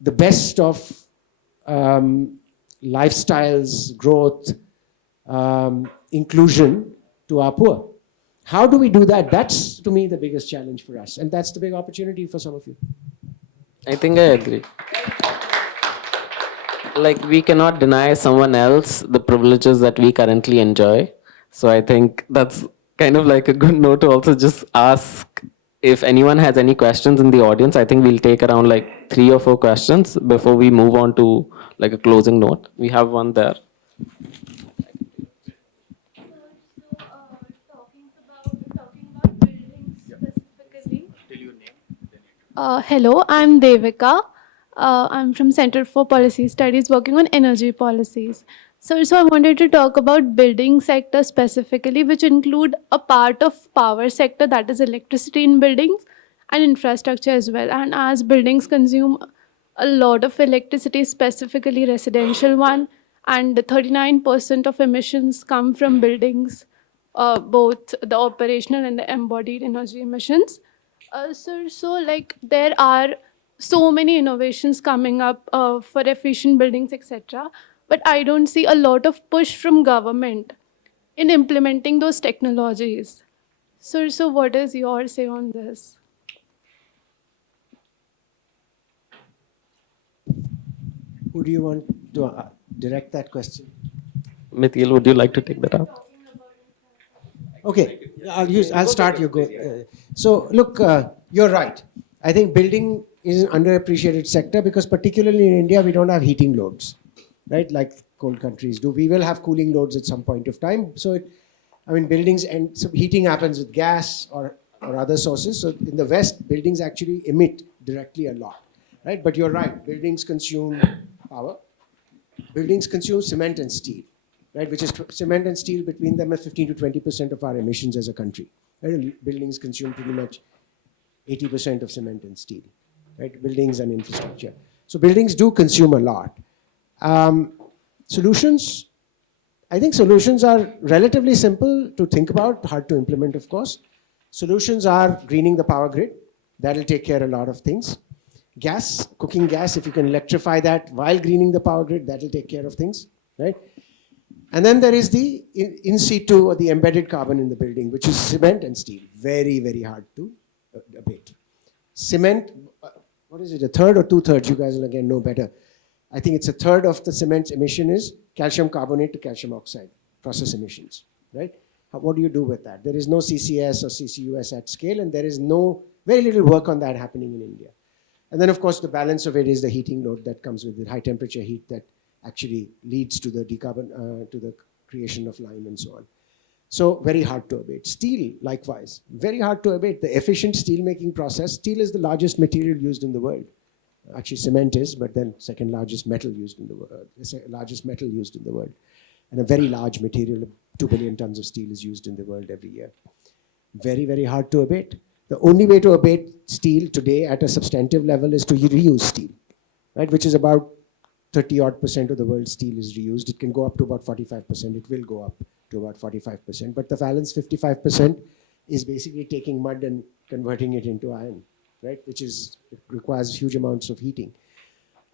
the best of lifestyles, growth, inclusion to our poor. How do we do that? That's, to me, the biggest challenge for us. And that's the big opportunity for some of you. I think I agree. Like, we cannot deny someone else the privileges that we currently enjoy. So I think that's kind of like a good note to also just ask if anyone has any questions in the audience. I think we'll take around like 3 or 4 questions before we move on to like a closing note. We have one there. Hello, I'm Devika. I'm from Center for Policy Studies working on energy policies. So I wanted to talk about building sector specifically, which include a part of power sector, that is electricity in buildings, and infrastructure as well. And as buildings consume a lot of electricity, specifically residential one, and 39% of emissions come from buildings, both the operational and the embodied energy emissions. So like there are so many innovations coming up for efficient buildings, etc. But I don't see a lot of push from government in implementing those technologies. So what is your say on this? Who do you want to direct that question? Mithil, would you like to take that up? Okay, I'll start, you go. So look, you're right. I think building is an underappreciated sector because particularly in India, we don't have heating loads, right? Like cold countries do. We will have cooling loads at some point of time. So, buildings and so heating happens with gas or other sources. So in the West, buildings actually emit directly a lot, right? But you're right, buildings consume power. Buildings consume cement and steel, right? Which is cement and steel between them are 15 to 20% of our emissions as a country. Right? Buildings consume pretty much 80% of cement and steel, right? Buildings and infrastructure. So buildings do consume a lot. Solutions, I think solutions are relatively simple to think about, hard to implement, of course. Solutions are greening the power grid. That'll take care of a lot of things. Gas, cooking gas, if you can electrify that while greening the power grid, that'll take care of things, right? And then there is the in situ or the embedded carbon in the building, which is cement and steel. Very, very hard to abate. Cement, what is it, a third or 2/3? You guys will again know better. I think it's a third of the cement's emission is calcium carbonate to calcium oxide, process emissions, right? What do you do with that? There is no CCS or CCUS at scale, and there is very little work on that happening in India. And then, of course, the balance of it is the heating load that comes with the high temperature heat that actually leads to the to the creation of lime and so on. So very hard to abate. Steel, likewise, very hard to abate. The efficient steel making process, steel is the largest material used in the world. Actually, cement is, but then second largest metal used in the world. And a very large material, 2 billion tons of steel is used in the world every year. Very, very hard to abate. The only way to abate steel today at a substantive level is to reuse steel, right? Which is about 30-odd% of the world's steel is reused. It can go up to about 45%. It will go up to about 45%. But the balance 55% is basically taking mud and converting it into iron, right? Which requires huge amounts of heating.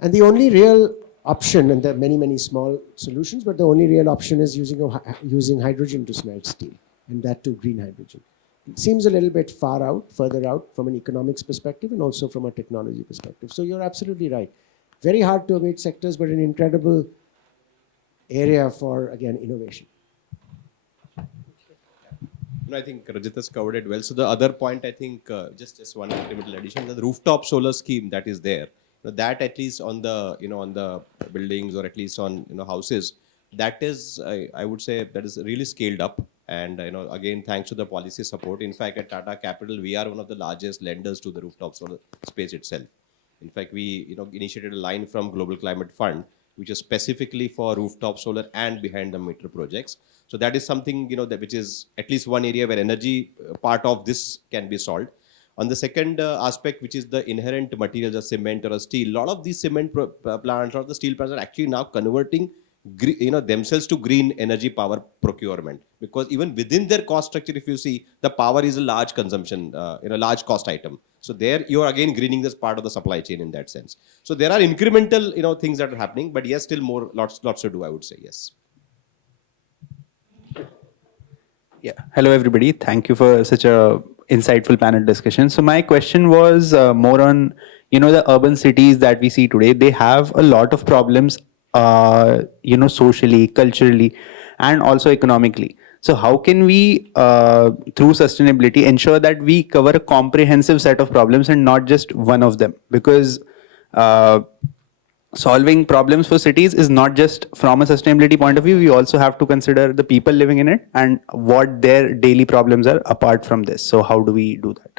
And the only real option, and there are many, many small solutions, but the only real option is using hydrogen to smelt steel, and that too green hydrogen. It seems a little bit further out from an economics perspective and also from a technology perspective. So you're absolutely right. Very hard to abate sectors, but an incredible area for, again, innovation. No, I think Rajat has covered it well. So the other point, I think, just one incremental addition, the rooftop solar scheme that is there, that at least on the on the buildings or at least on houses, that is I would say that is really scaled up. And again, thanks to the policy support. In fact, at Tata Capital, we are one of the largest lenders to the rooftop solar space itself. In fact, we initiated a line from Global Climate Fund, which is specifically for rooftop solar and behind the meter projects. So that is something which is at least one area where energy part of this can be solved. On the second aspect, which is the inherent materials, a cement or a steel, a lot of these cement plants or the steel plants are actually now converting themselves to green energy power procurement, because even within their cost structure, if you see, the power is a large consumption, large cost item. So there you are again greening this part of the supply chain in that sense. So there are incremental things that are happening, but yes, still lots to do, I would say. Yes. Yeah. Hello, everybody. Thank you for such a insightful panel discussion. So my question was more on, the urban cities that we see today. They have a lot of problems, socially, culturally, and also economically. So how can we, through sustainability, ensure that we cover a comprehensive set of problems and not just one of them? Because solving problems for cities is not just from a sustainability point of view. We also have to consider the people living in it and what their daily problems are apart from this. So how do we do that?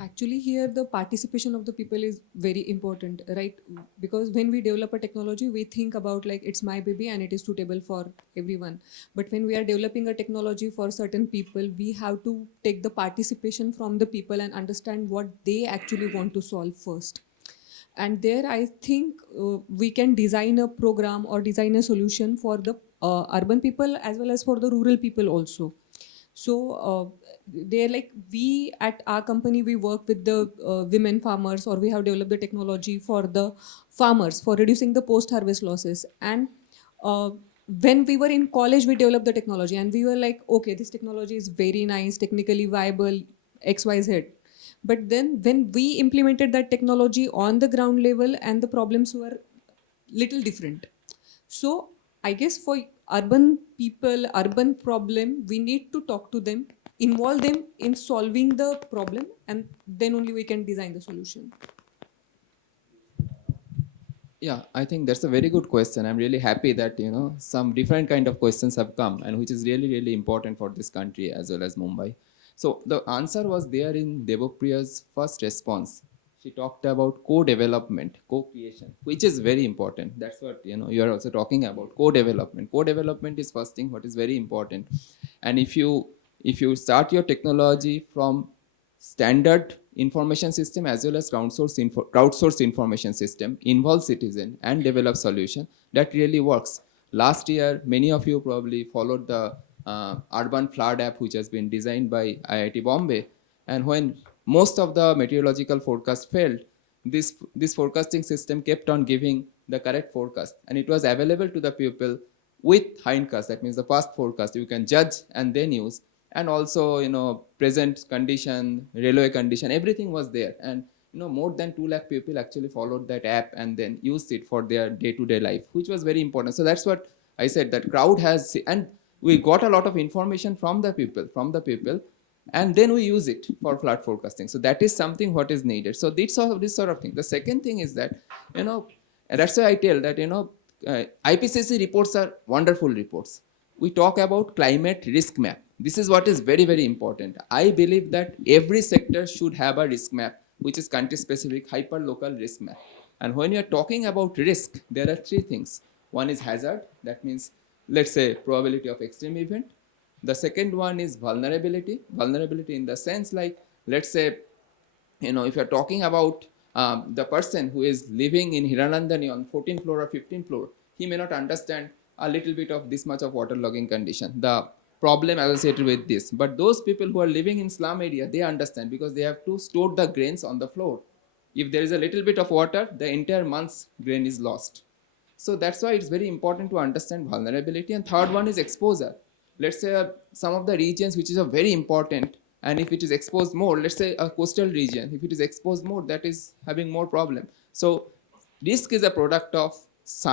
Actually, here the participation of the people is very important, right? Because when we develop a technology, we think about like it's my baby and it is suitable for everyone. But when we are developing a technology for certain people, we have to take the participation from the people and understand what they actually want to solve first. And there I think we can design a program or design a solution for the urban people as well as for the rural people also. So they're like, we at our company, we work with the women farmers, or we have developed the technology for the farmers for reducing the post-harvest losses. And when we were in college, we developed the technology and we were like, okay, this technology is very nice, technically viable, XYZ. But then when we implemented that technology on the ground level, and the problems were little different. So I guess for urban people, urban problem, we need to talk to them, involve them in solving the problem, and then only we can design the solution. Yeah, I think that's a very good question. I'm really happy that some different kind of questions have come, and which is really, really important for this country as well as Mumbai. So the answer was there in Devopriya's first response. She talked about co-development, co-creation, which is very important. That's what you are also talking about. Co-development. Co-development is first thing what is very important. And if you start your technology from standard information system as well as crowdsourced information system, involve citizen and develop solution, that really works. Last year, many of you probably followed the urban flood app, which has been designed by IIT Bombay. And when most of the meteorological forecast failed, this forecasting system kept on giving the correct forecast, and it was available to the people with hindcast. That means the past forecast you can judge and then use, and also present condition, railway condition, everything was there. And more than 2 lakh people actually followed that app and then used it for their day-to-day life, which was very important. So that's what I said, that crowd has, and we got a lot of information from the people, and then we use it for flood forecasting. So that is something what is needed. So this sort of thing. The second thing is that, and that's why I tell that, IPCC reports are wonderful reports. We talk about climate risk map. This is what is very, very important. I believe that every sector should have a risk map, which is country specific, hyper local risk map. And when you're talking about risk, there are 3 things. One is hazard. That means, let's say, probability of extreme event. The second one is vulnerability. Vulnerability in the sense like, let's say, if you're talking about The person who is living in Hiranandani on 14th floor or 15th floor, he may not understand a little bit of this much of waterlogging condition, the problem associated with this. But those people who are living in slum area, they understand because they have to store the grains on the floor. If there is a little bit of water, the entire month's grain is lost. So that's why it's very important to understand vulnerability. And third one is exposure. Let's say some of the regions which is a very important, and if it is exposed more, let's say a coastal region, if it is exposed more, that is having more problem. So risk is a product of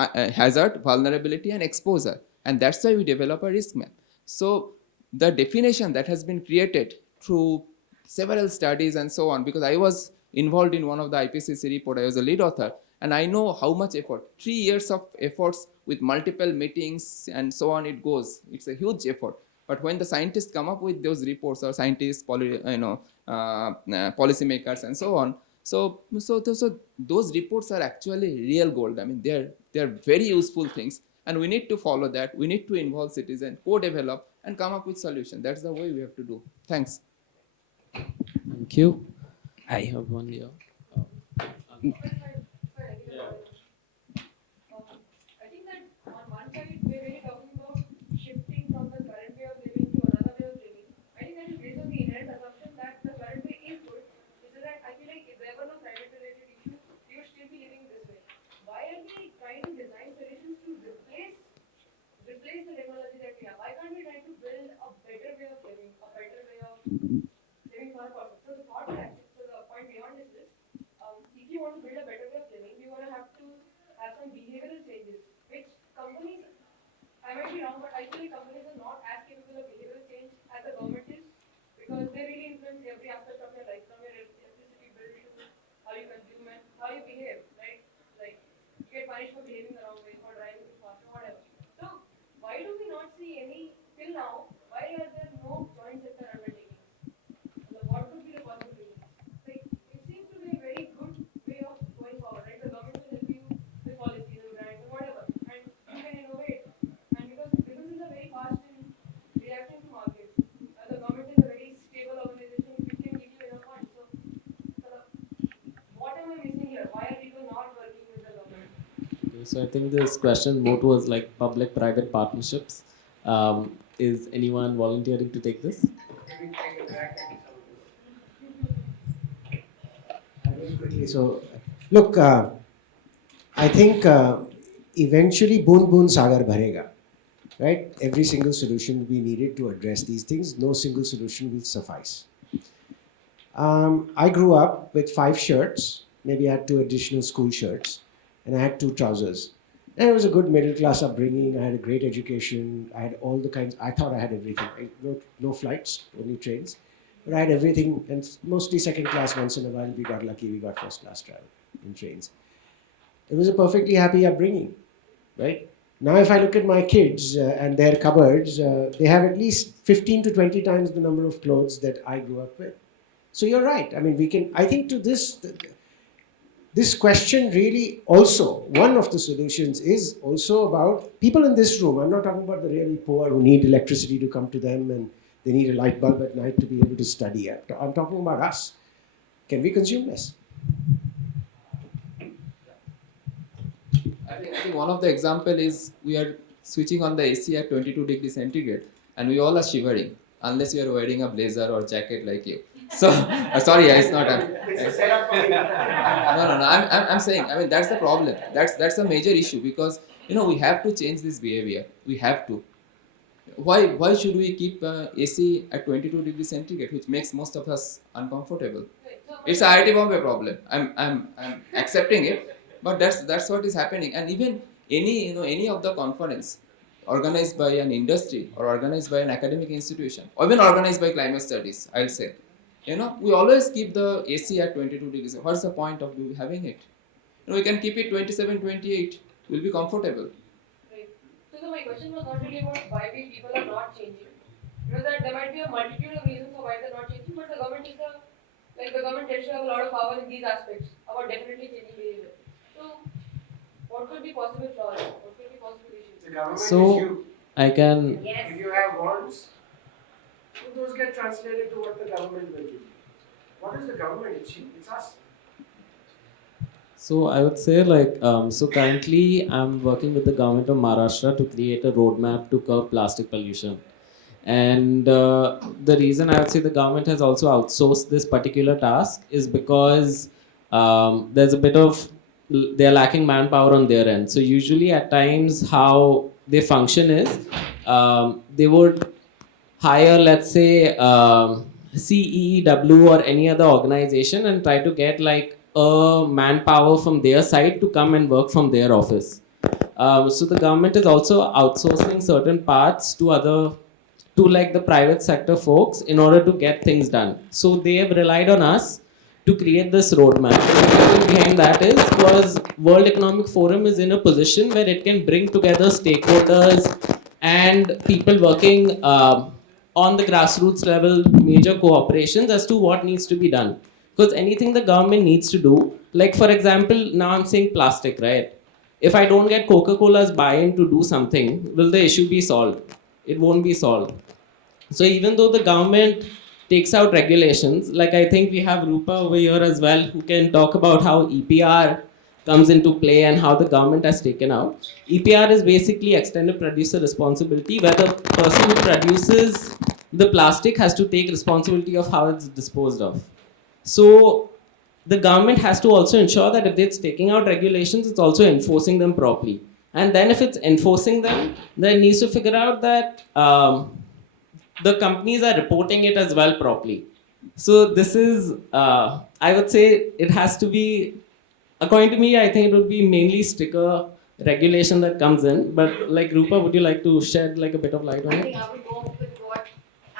hazard, vulnerability, and exposure. And that's why we develop a risk map. So the definition that has been created through several studies and so on, because I was involved in one of the IPCC report, I was a lead author, and I know how much effort, 3 years of efforts with multiple meetings and so on it goes. It's a huge effort. But when the scientists come up with those reports, or scientists, policymakers and so on, so those reports are actually real gold. I mean, they're very useful things, and we need to follow that. We need to involve citizens, co-develop, and come up with solutions. That's the way we have to do. Thanks. Thank you. I have one here. I think that on one side we're really talking about shifting from the current way of living to another way of living. I think that is based on the inherent assumption that the current way is good. Which is that I feel like if there were no climate related issues, we would still be living this way. Why are we trying to design solutions to replace the technology that we have? Why can't we try to build a better way of living, a better way of living for a person? So the point beyond this is, if you want to build a better way of living, you want to have some behavioral changes, which companies, I might be wrong, but I feel like companies are not as capable of behavioral change as the government is, because they really influence every aspect of your life, from your electricity bill to how you consume and how you behave, right? Like, you get punished for behaving the wrong way, for driving too fast, or whatever. So, why do we not see any, till now, why are there no joint sector undertakings? What could be the possibilities? Like, it seems to be a very good way of going forward, right? The government will help you with policies and grants and whatever, and you can innovate. And because businesses are very fast in reacting to markets, the government is a very stable organization which can give you enough funds. So, what am I missing here? Why are people not working with the government? Okay, so I think this question more towards like public-private partnerships. Is anyone volunteering to take this? Very quickly. So, look, I think eventually boon boon sagar bharega, right? Every single solution will be needed to address these things. No single solution will suffice. I grew up with 5 shirts. Maybe I had 2 additional school shirts, and I had 2 trousers. And it was a good middle class upbringing. I had a great education. I had all the kinds. I thought I had everything. No flights, only trains. But I had everything, and mostly second class. Once in a while, we got lucky. We got first class travel in trains. It was a perfectly happy upbringing, right? Now, if I look at my kids and their cupboards, they have at least 15 to 20 times the number of clothes that I grew up with. So you're right. I mean, I think to this question really also, one of the solutions is also about people in this room. I'm not talking about the really poor who need electricity to come to them and they need a light bulb at night to be able to study. I'm talking about us. Can we consume less? I think one of the example is we are switching on the AC at 22 degrees centigrade, and we all are shivering unless you are wearing a blazer or jacket like you. So sorry, it's not. No. I'm saying. I mean, that's the problem. That's a major issue, because we have to change this behavior. We have to. Why should we keep AC at 22 degrees centigrade, which makes most of us uncomfortable? It's a IIT Bombay problem. I'm accepting it, but that's what is happening. And even any of the conference organized by an industry or organized by an academic institution or even organized by climate studies, I'll say, we always keep the AC at 22 degrees. What's the point of having it? We can keep it 27, 28. We'll be comfortable. Right. So my question was not really about why we people are not changing. It was that there might be a multitude of reasons for why they're not changing, but the government tends to have a lot of power in these aspects about definitely changing behavior. So what could be possible flaws? What could be possible issues? The government So, is you. I can. Yes. If you have wants, those get translated to what the government will do. What is the government? It's you. It's us. So I would say so currently I'm working with the government of Maharashtra to create a roadmap to curb plastic pollution. And the reason I would say the government has also outsourced this particular task is because there's a bit of, they're lacking manpower on their end. So usually at times how they function is they would hire, let's say, CEEW or any other organization and try to get like a manpower from their side to come and work from their office. So the government is also outsourcing certain parts to like the private sector folks in order to get things done. So they have relied on us to create this roadmap. The reason behind that is because World Economic Forum is in a position where it can bring together stakeholders and people working on the grassroots level, major cooperations as to what needs to be done. Because anything the government needs to do, like for example, now I'm saying plastic, right? If I don't get Coca-Cola's buy-in to do something, will the issue be solved? It won't be solved. So even though the government takes out regulations, like I think we have Rupa over here as well, who can talk about how EPR comes into play and how the government has taken out. EPR is basically extended producer responsibility, where the person who produces the plastic has to take responsibility of how it's disposed of. So the government has to also ensure that if it's taking out regulations, it's also enforcing them properly. And then if it's enforcing them, then it needs to figure out that the companies are reporting it as well properly. So this is, I would say it has to be, according to me, I think it would be mainly stricter regulation that comes in. But like Rupa, would you like to shed like a bit of light on I it? think I would go with what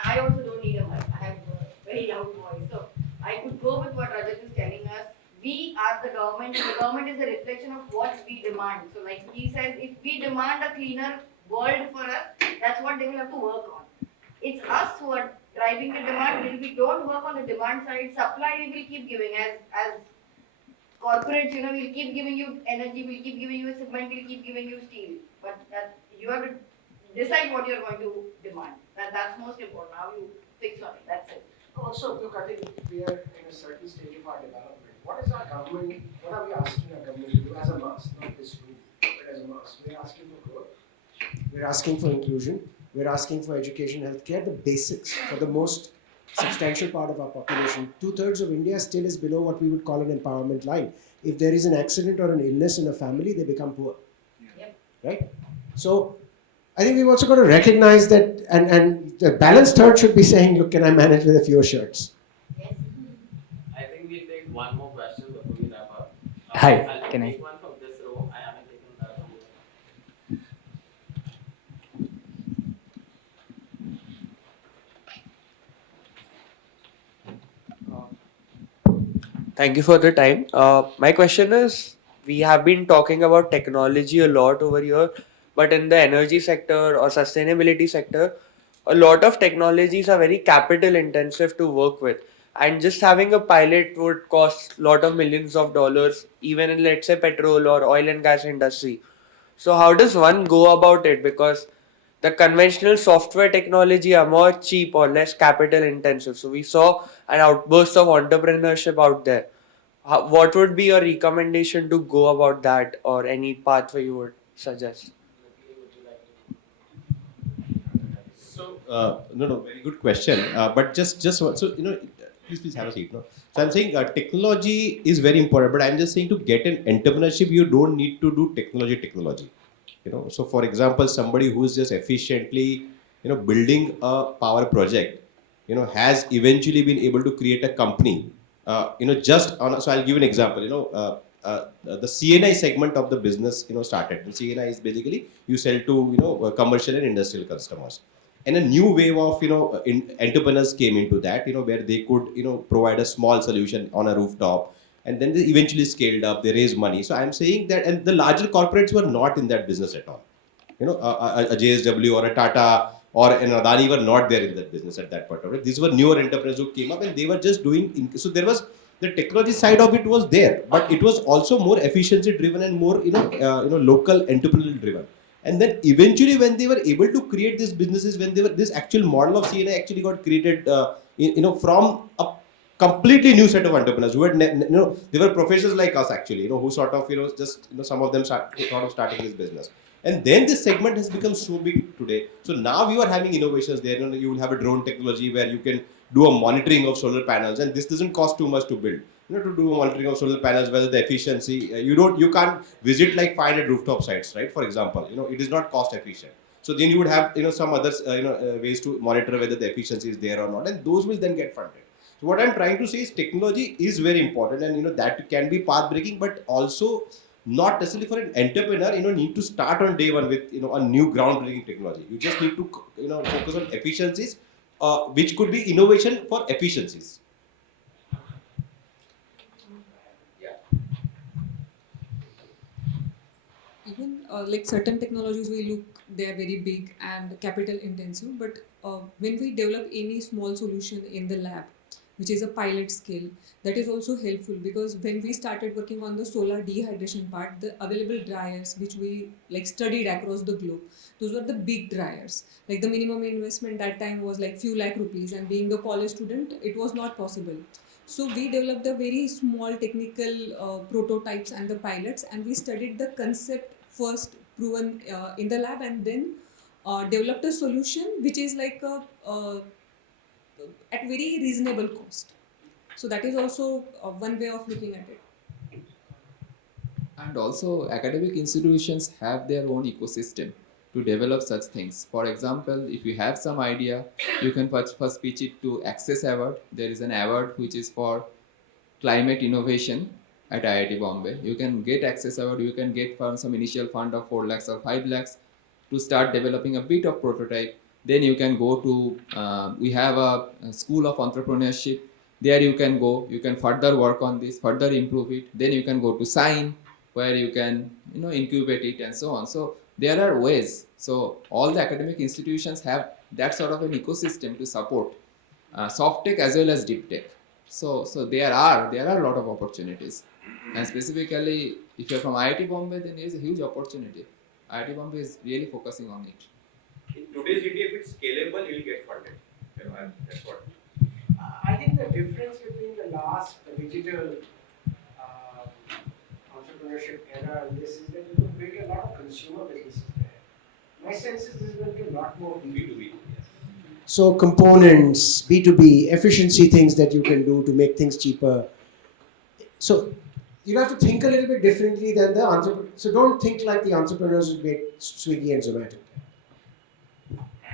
I also don't need a mic. I have a very loud voice. So I could go with what Rajat is telling us. We are the government, and the government is a reflection of what we demand. So like he says, if we demand a cleaner world for us, that's what they will have to work on. It's us who are driving the demand. If we don't work on the demand side, supply we will keep giving as corporates, we'll keep giving you energy, we'll keep giving you cement, we'll keep giving you steel. But that you have to decide what you're going to demand. That's most important. How you fix on it. That's it. Also, look, I think we are in a certain stage of our development. What is our government, what are we asking our government to do as a mass, not this room, but as a mass? We're asking for growth, we're asking for inclusion, we're asking for education, healthcare, the basics for the most substantial part of our population. 2/3 of India still is below what we would call an empowerment line. If there is an accident or an illness in a family, they become poor. Yep. Right? So I think we've also got to recognize that, and the balanced third should be saying, look, can I manage with a fewer shirts? I think we'll take one more question before we wrap up. Hi, I'll can I? take one from this row. I haven't taken that one. Thank you for the time. My question is, we have been talking about technology a lot over here, but in the energy sector or sustainability sector, a lot of technologies are very capital intensive to work with. And just having a pilot would cost a lot of millions of dollars, even in, let's say, petrol or oil and gas industry. So how does one go about it? Because the conventional software technology are more cheap or less capital intensive. So we saw an outburst of entrepreneurship out there. What would be your recommendation to go about that, or any pathway you would suggest? No, very good question. But just one, so please have a seat. No, so I'm saying technology is very important, but I'm just saying to get an entrepreneurship, you don't need to do technology. So for example, somebody who's just efficiently, building a power project, has eventually been able to create a company. Just on. So I'll give you an example. The CNI segment of the business, started. And CNI is basically you sell to commercial and industrial customers. And a new wave of entrepreneurs came into that, where they could provide a small solution on a rooftop, and then they eventually scaled up. They raised money. So I'm saying that, and the larger corporates were not in that business at all. A JSW or a Tata or an Adani were not there in that business at that point. Right? These were newer entrepreneurs who came up, and they were just doing. So there was the technology side of it was there, but it was also more efficiency driven and more local entrepreneurial driven. And then eventually, when they were able to create these businesses, when they were this actual model of CNI actually got created, from a completely new set of entrepreneurs who had, they were professionals like us actually, who sort of, just, some of them thought of starting this business. And then this segment has become so big today. So now you are having innovations there. You will have a drone technology where you can do a monitoring of solar panels, and this doesn't cost too much to build. To do a monitoring of solar panels, whether the efficiency, you can't visit like 500 rooftop sites, right? For example, it is not cost efficient. So then you would have, some other, ways to monitor whether the efficiency is there or not, and those will then get funded. So what I'm trying to say is technology is very important, and that can be path breaking, but also not necessarily for an entrepreneur, need to start on day one with, a new groundbreaking technology. You just need to, focus on efficiencies, which could be innovation for efficiencies. Even like certain technologies we look, they are very big and capital intensive, but when we develop any small solution in the lab, which is a pilot scale, that is also helpful, because when we started working on the solar dehydration part, the available dryers which we like studied across the globe, those were the big dryers. Like the minimum investment that time was like few lakh rupees, and being a college student, it was not possible. So we developed a very small technical prototypes and the pilots, and we studied the concept first, proven in the lab, and then developed a solution which is like at very reasonable cost. So that is also one way of looking at it. And also, academic institutions have their own ecosystem to develop such things. For example, if you have some idea, you can first pitch it to Access Award. There is an award which is for climate innovation at IIT Bombay. You can get Access Award, you can get some initial fund of 4 lakhs or 5 lakhs to start developing a bit of prototype. Then you can go to, we have a school of entrepreneurship. There you can go, you can further work on this, further improve it. Then you can go to Sign, where you can, incubate it and so on. So there are ways. So all the academic institutions have that sort of an ecosystem to support soft tech as well as deep tech. So there are a lot of opportunities. And specifically, if you're from IIT Bombay, then there is a huge opportunity. IIT Bombay is really focusing on it. In today's India, if it's scalable, you will get funded. And that's what. I think the difference between the last digital entrepreneurship era and this is that you could build a lot of consumer businesses there. My sense is this is going to be a lot more B2B. So components, B2B, efficiency things that you can do to make things cheaper. So you have to think a little bit differently than the entrepreneur. So don't think like the entrepreneurs who made Swiggy and Zomato.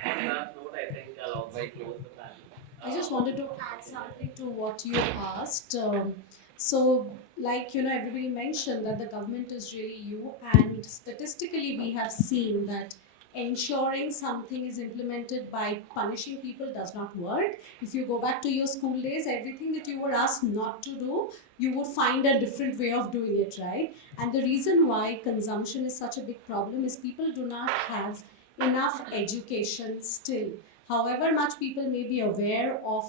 On that note, I think I'll also close the panel. I just wanted to add something to what you asked. So, like, everybody mentioned that the government is really new, and statistically we have seen that ensuring something is implemented by punishing people does not work. If you go back to your school days, everything that you were asked not to do, you would find a different way of doing it, right? And the reason why consumption is such a big problem is people do not have enough education still. However much people may be aware of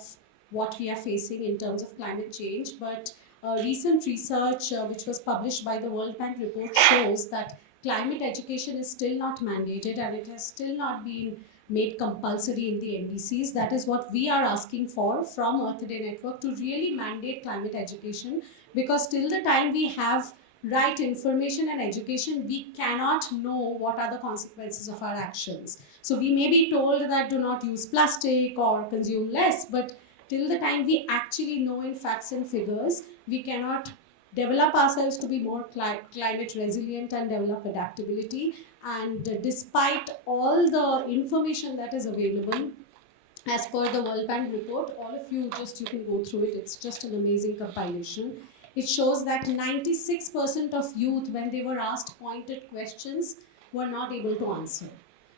what we are facing in terms of climate change, but recent research which was published by the World Bank report shows that climate education is still not mandated, and it has still not been made compulsory in the NDCs. That is what we are asking for from Earth Day Network, to really mandate climate education, because till the time we have right information and education, we cannot know what are the consequences of our actions. So we may be told that do not use plastic or consume less, but till the time we actually know in facts and figures, we cannot develop ourselves to be more climate resilient and develop adaptability. And despite all the information that is available, as per the World Bank report, all of you can go through it. It's just an amazing compilation. It shows that 96% of youth, when they were asked pointed questions, were not able to answer.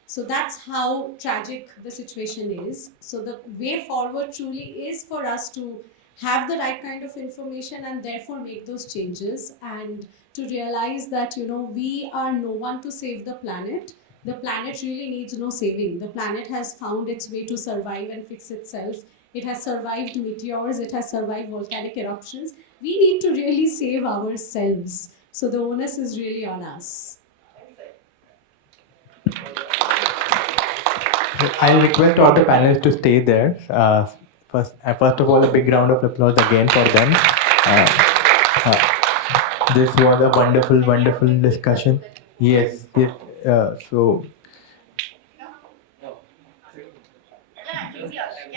So that's how tragic the situation is. So the way forward truly is for us to have the right kind of information and therefore make those changes, and to realize that, we are no one to save the planet. The planet really needs no saving. The planet has found its way to survive and fix itself. It has survived meteors, it has survived volcanic eruptions. We need to really save ourselves. So the onus is really on us. I'll request all the panelists to stay there First of all, a big round of applause again for them. This was a wonderful, wonderful discussion. Yes, yes. So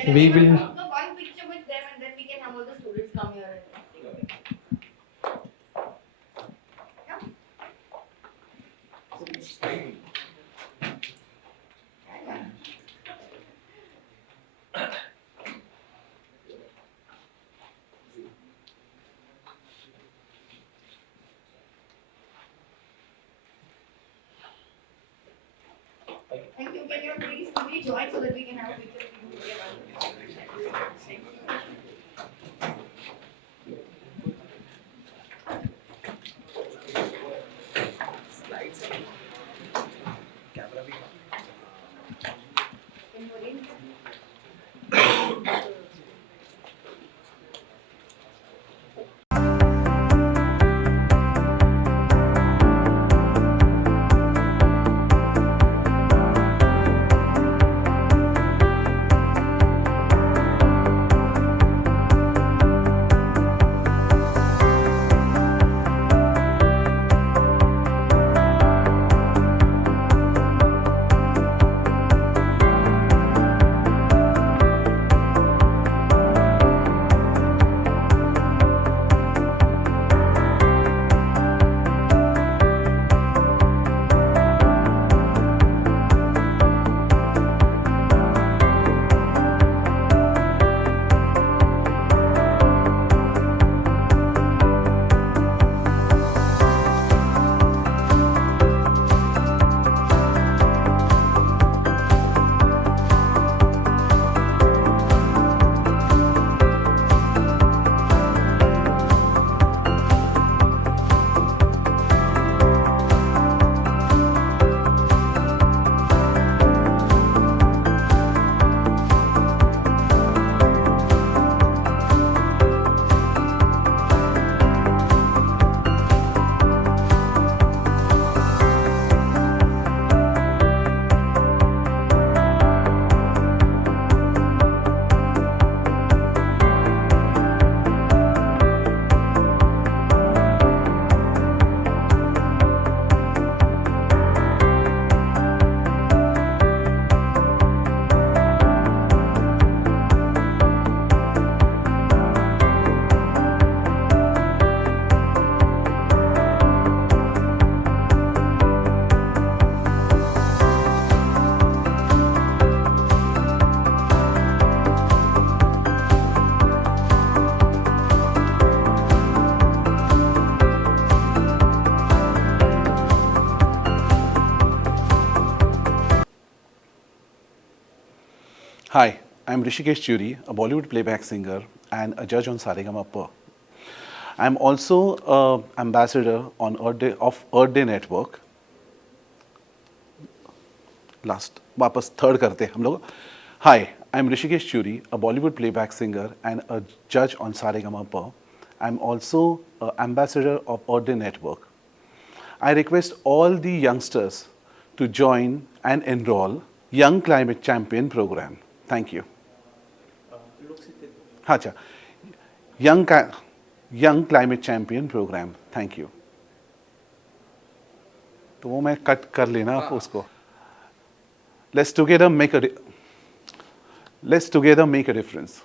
we will. The one picture with them, and then we can have all the students come here and take a picture. Thank you. Can you please quickly join so that we can have a picture with you? Hi, I'm Hrishikesh Chury, a Bollywood playback singer and a judge on Saregama. I'm also an ambassador on Earth Day Network. Last, वापस third करते हम लोग. Hi, I'm Hrishikesh Chury, a Bollywood playback singer and a judge on Saregama. I'm also an ambassador of Earth Day Network. I request all the youngsters to join and enroll Young Climate Champion program. Thank you. अच्छा, Young Climate Champion program. Thank you. तो वो मैं cut कर लेना उसको. Let's together make a difference.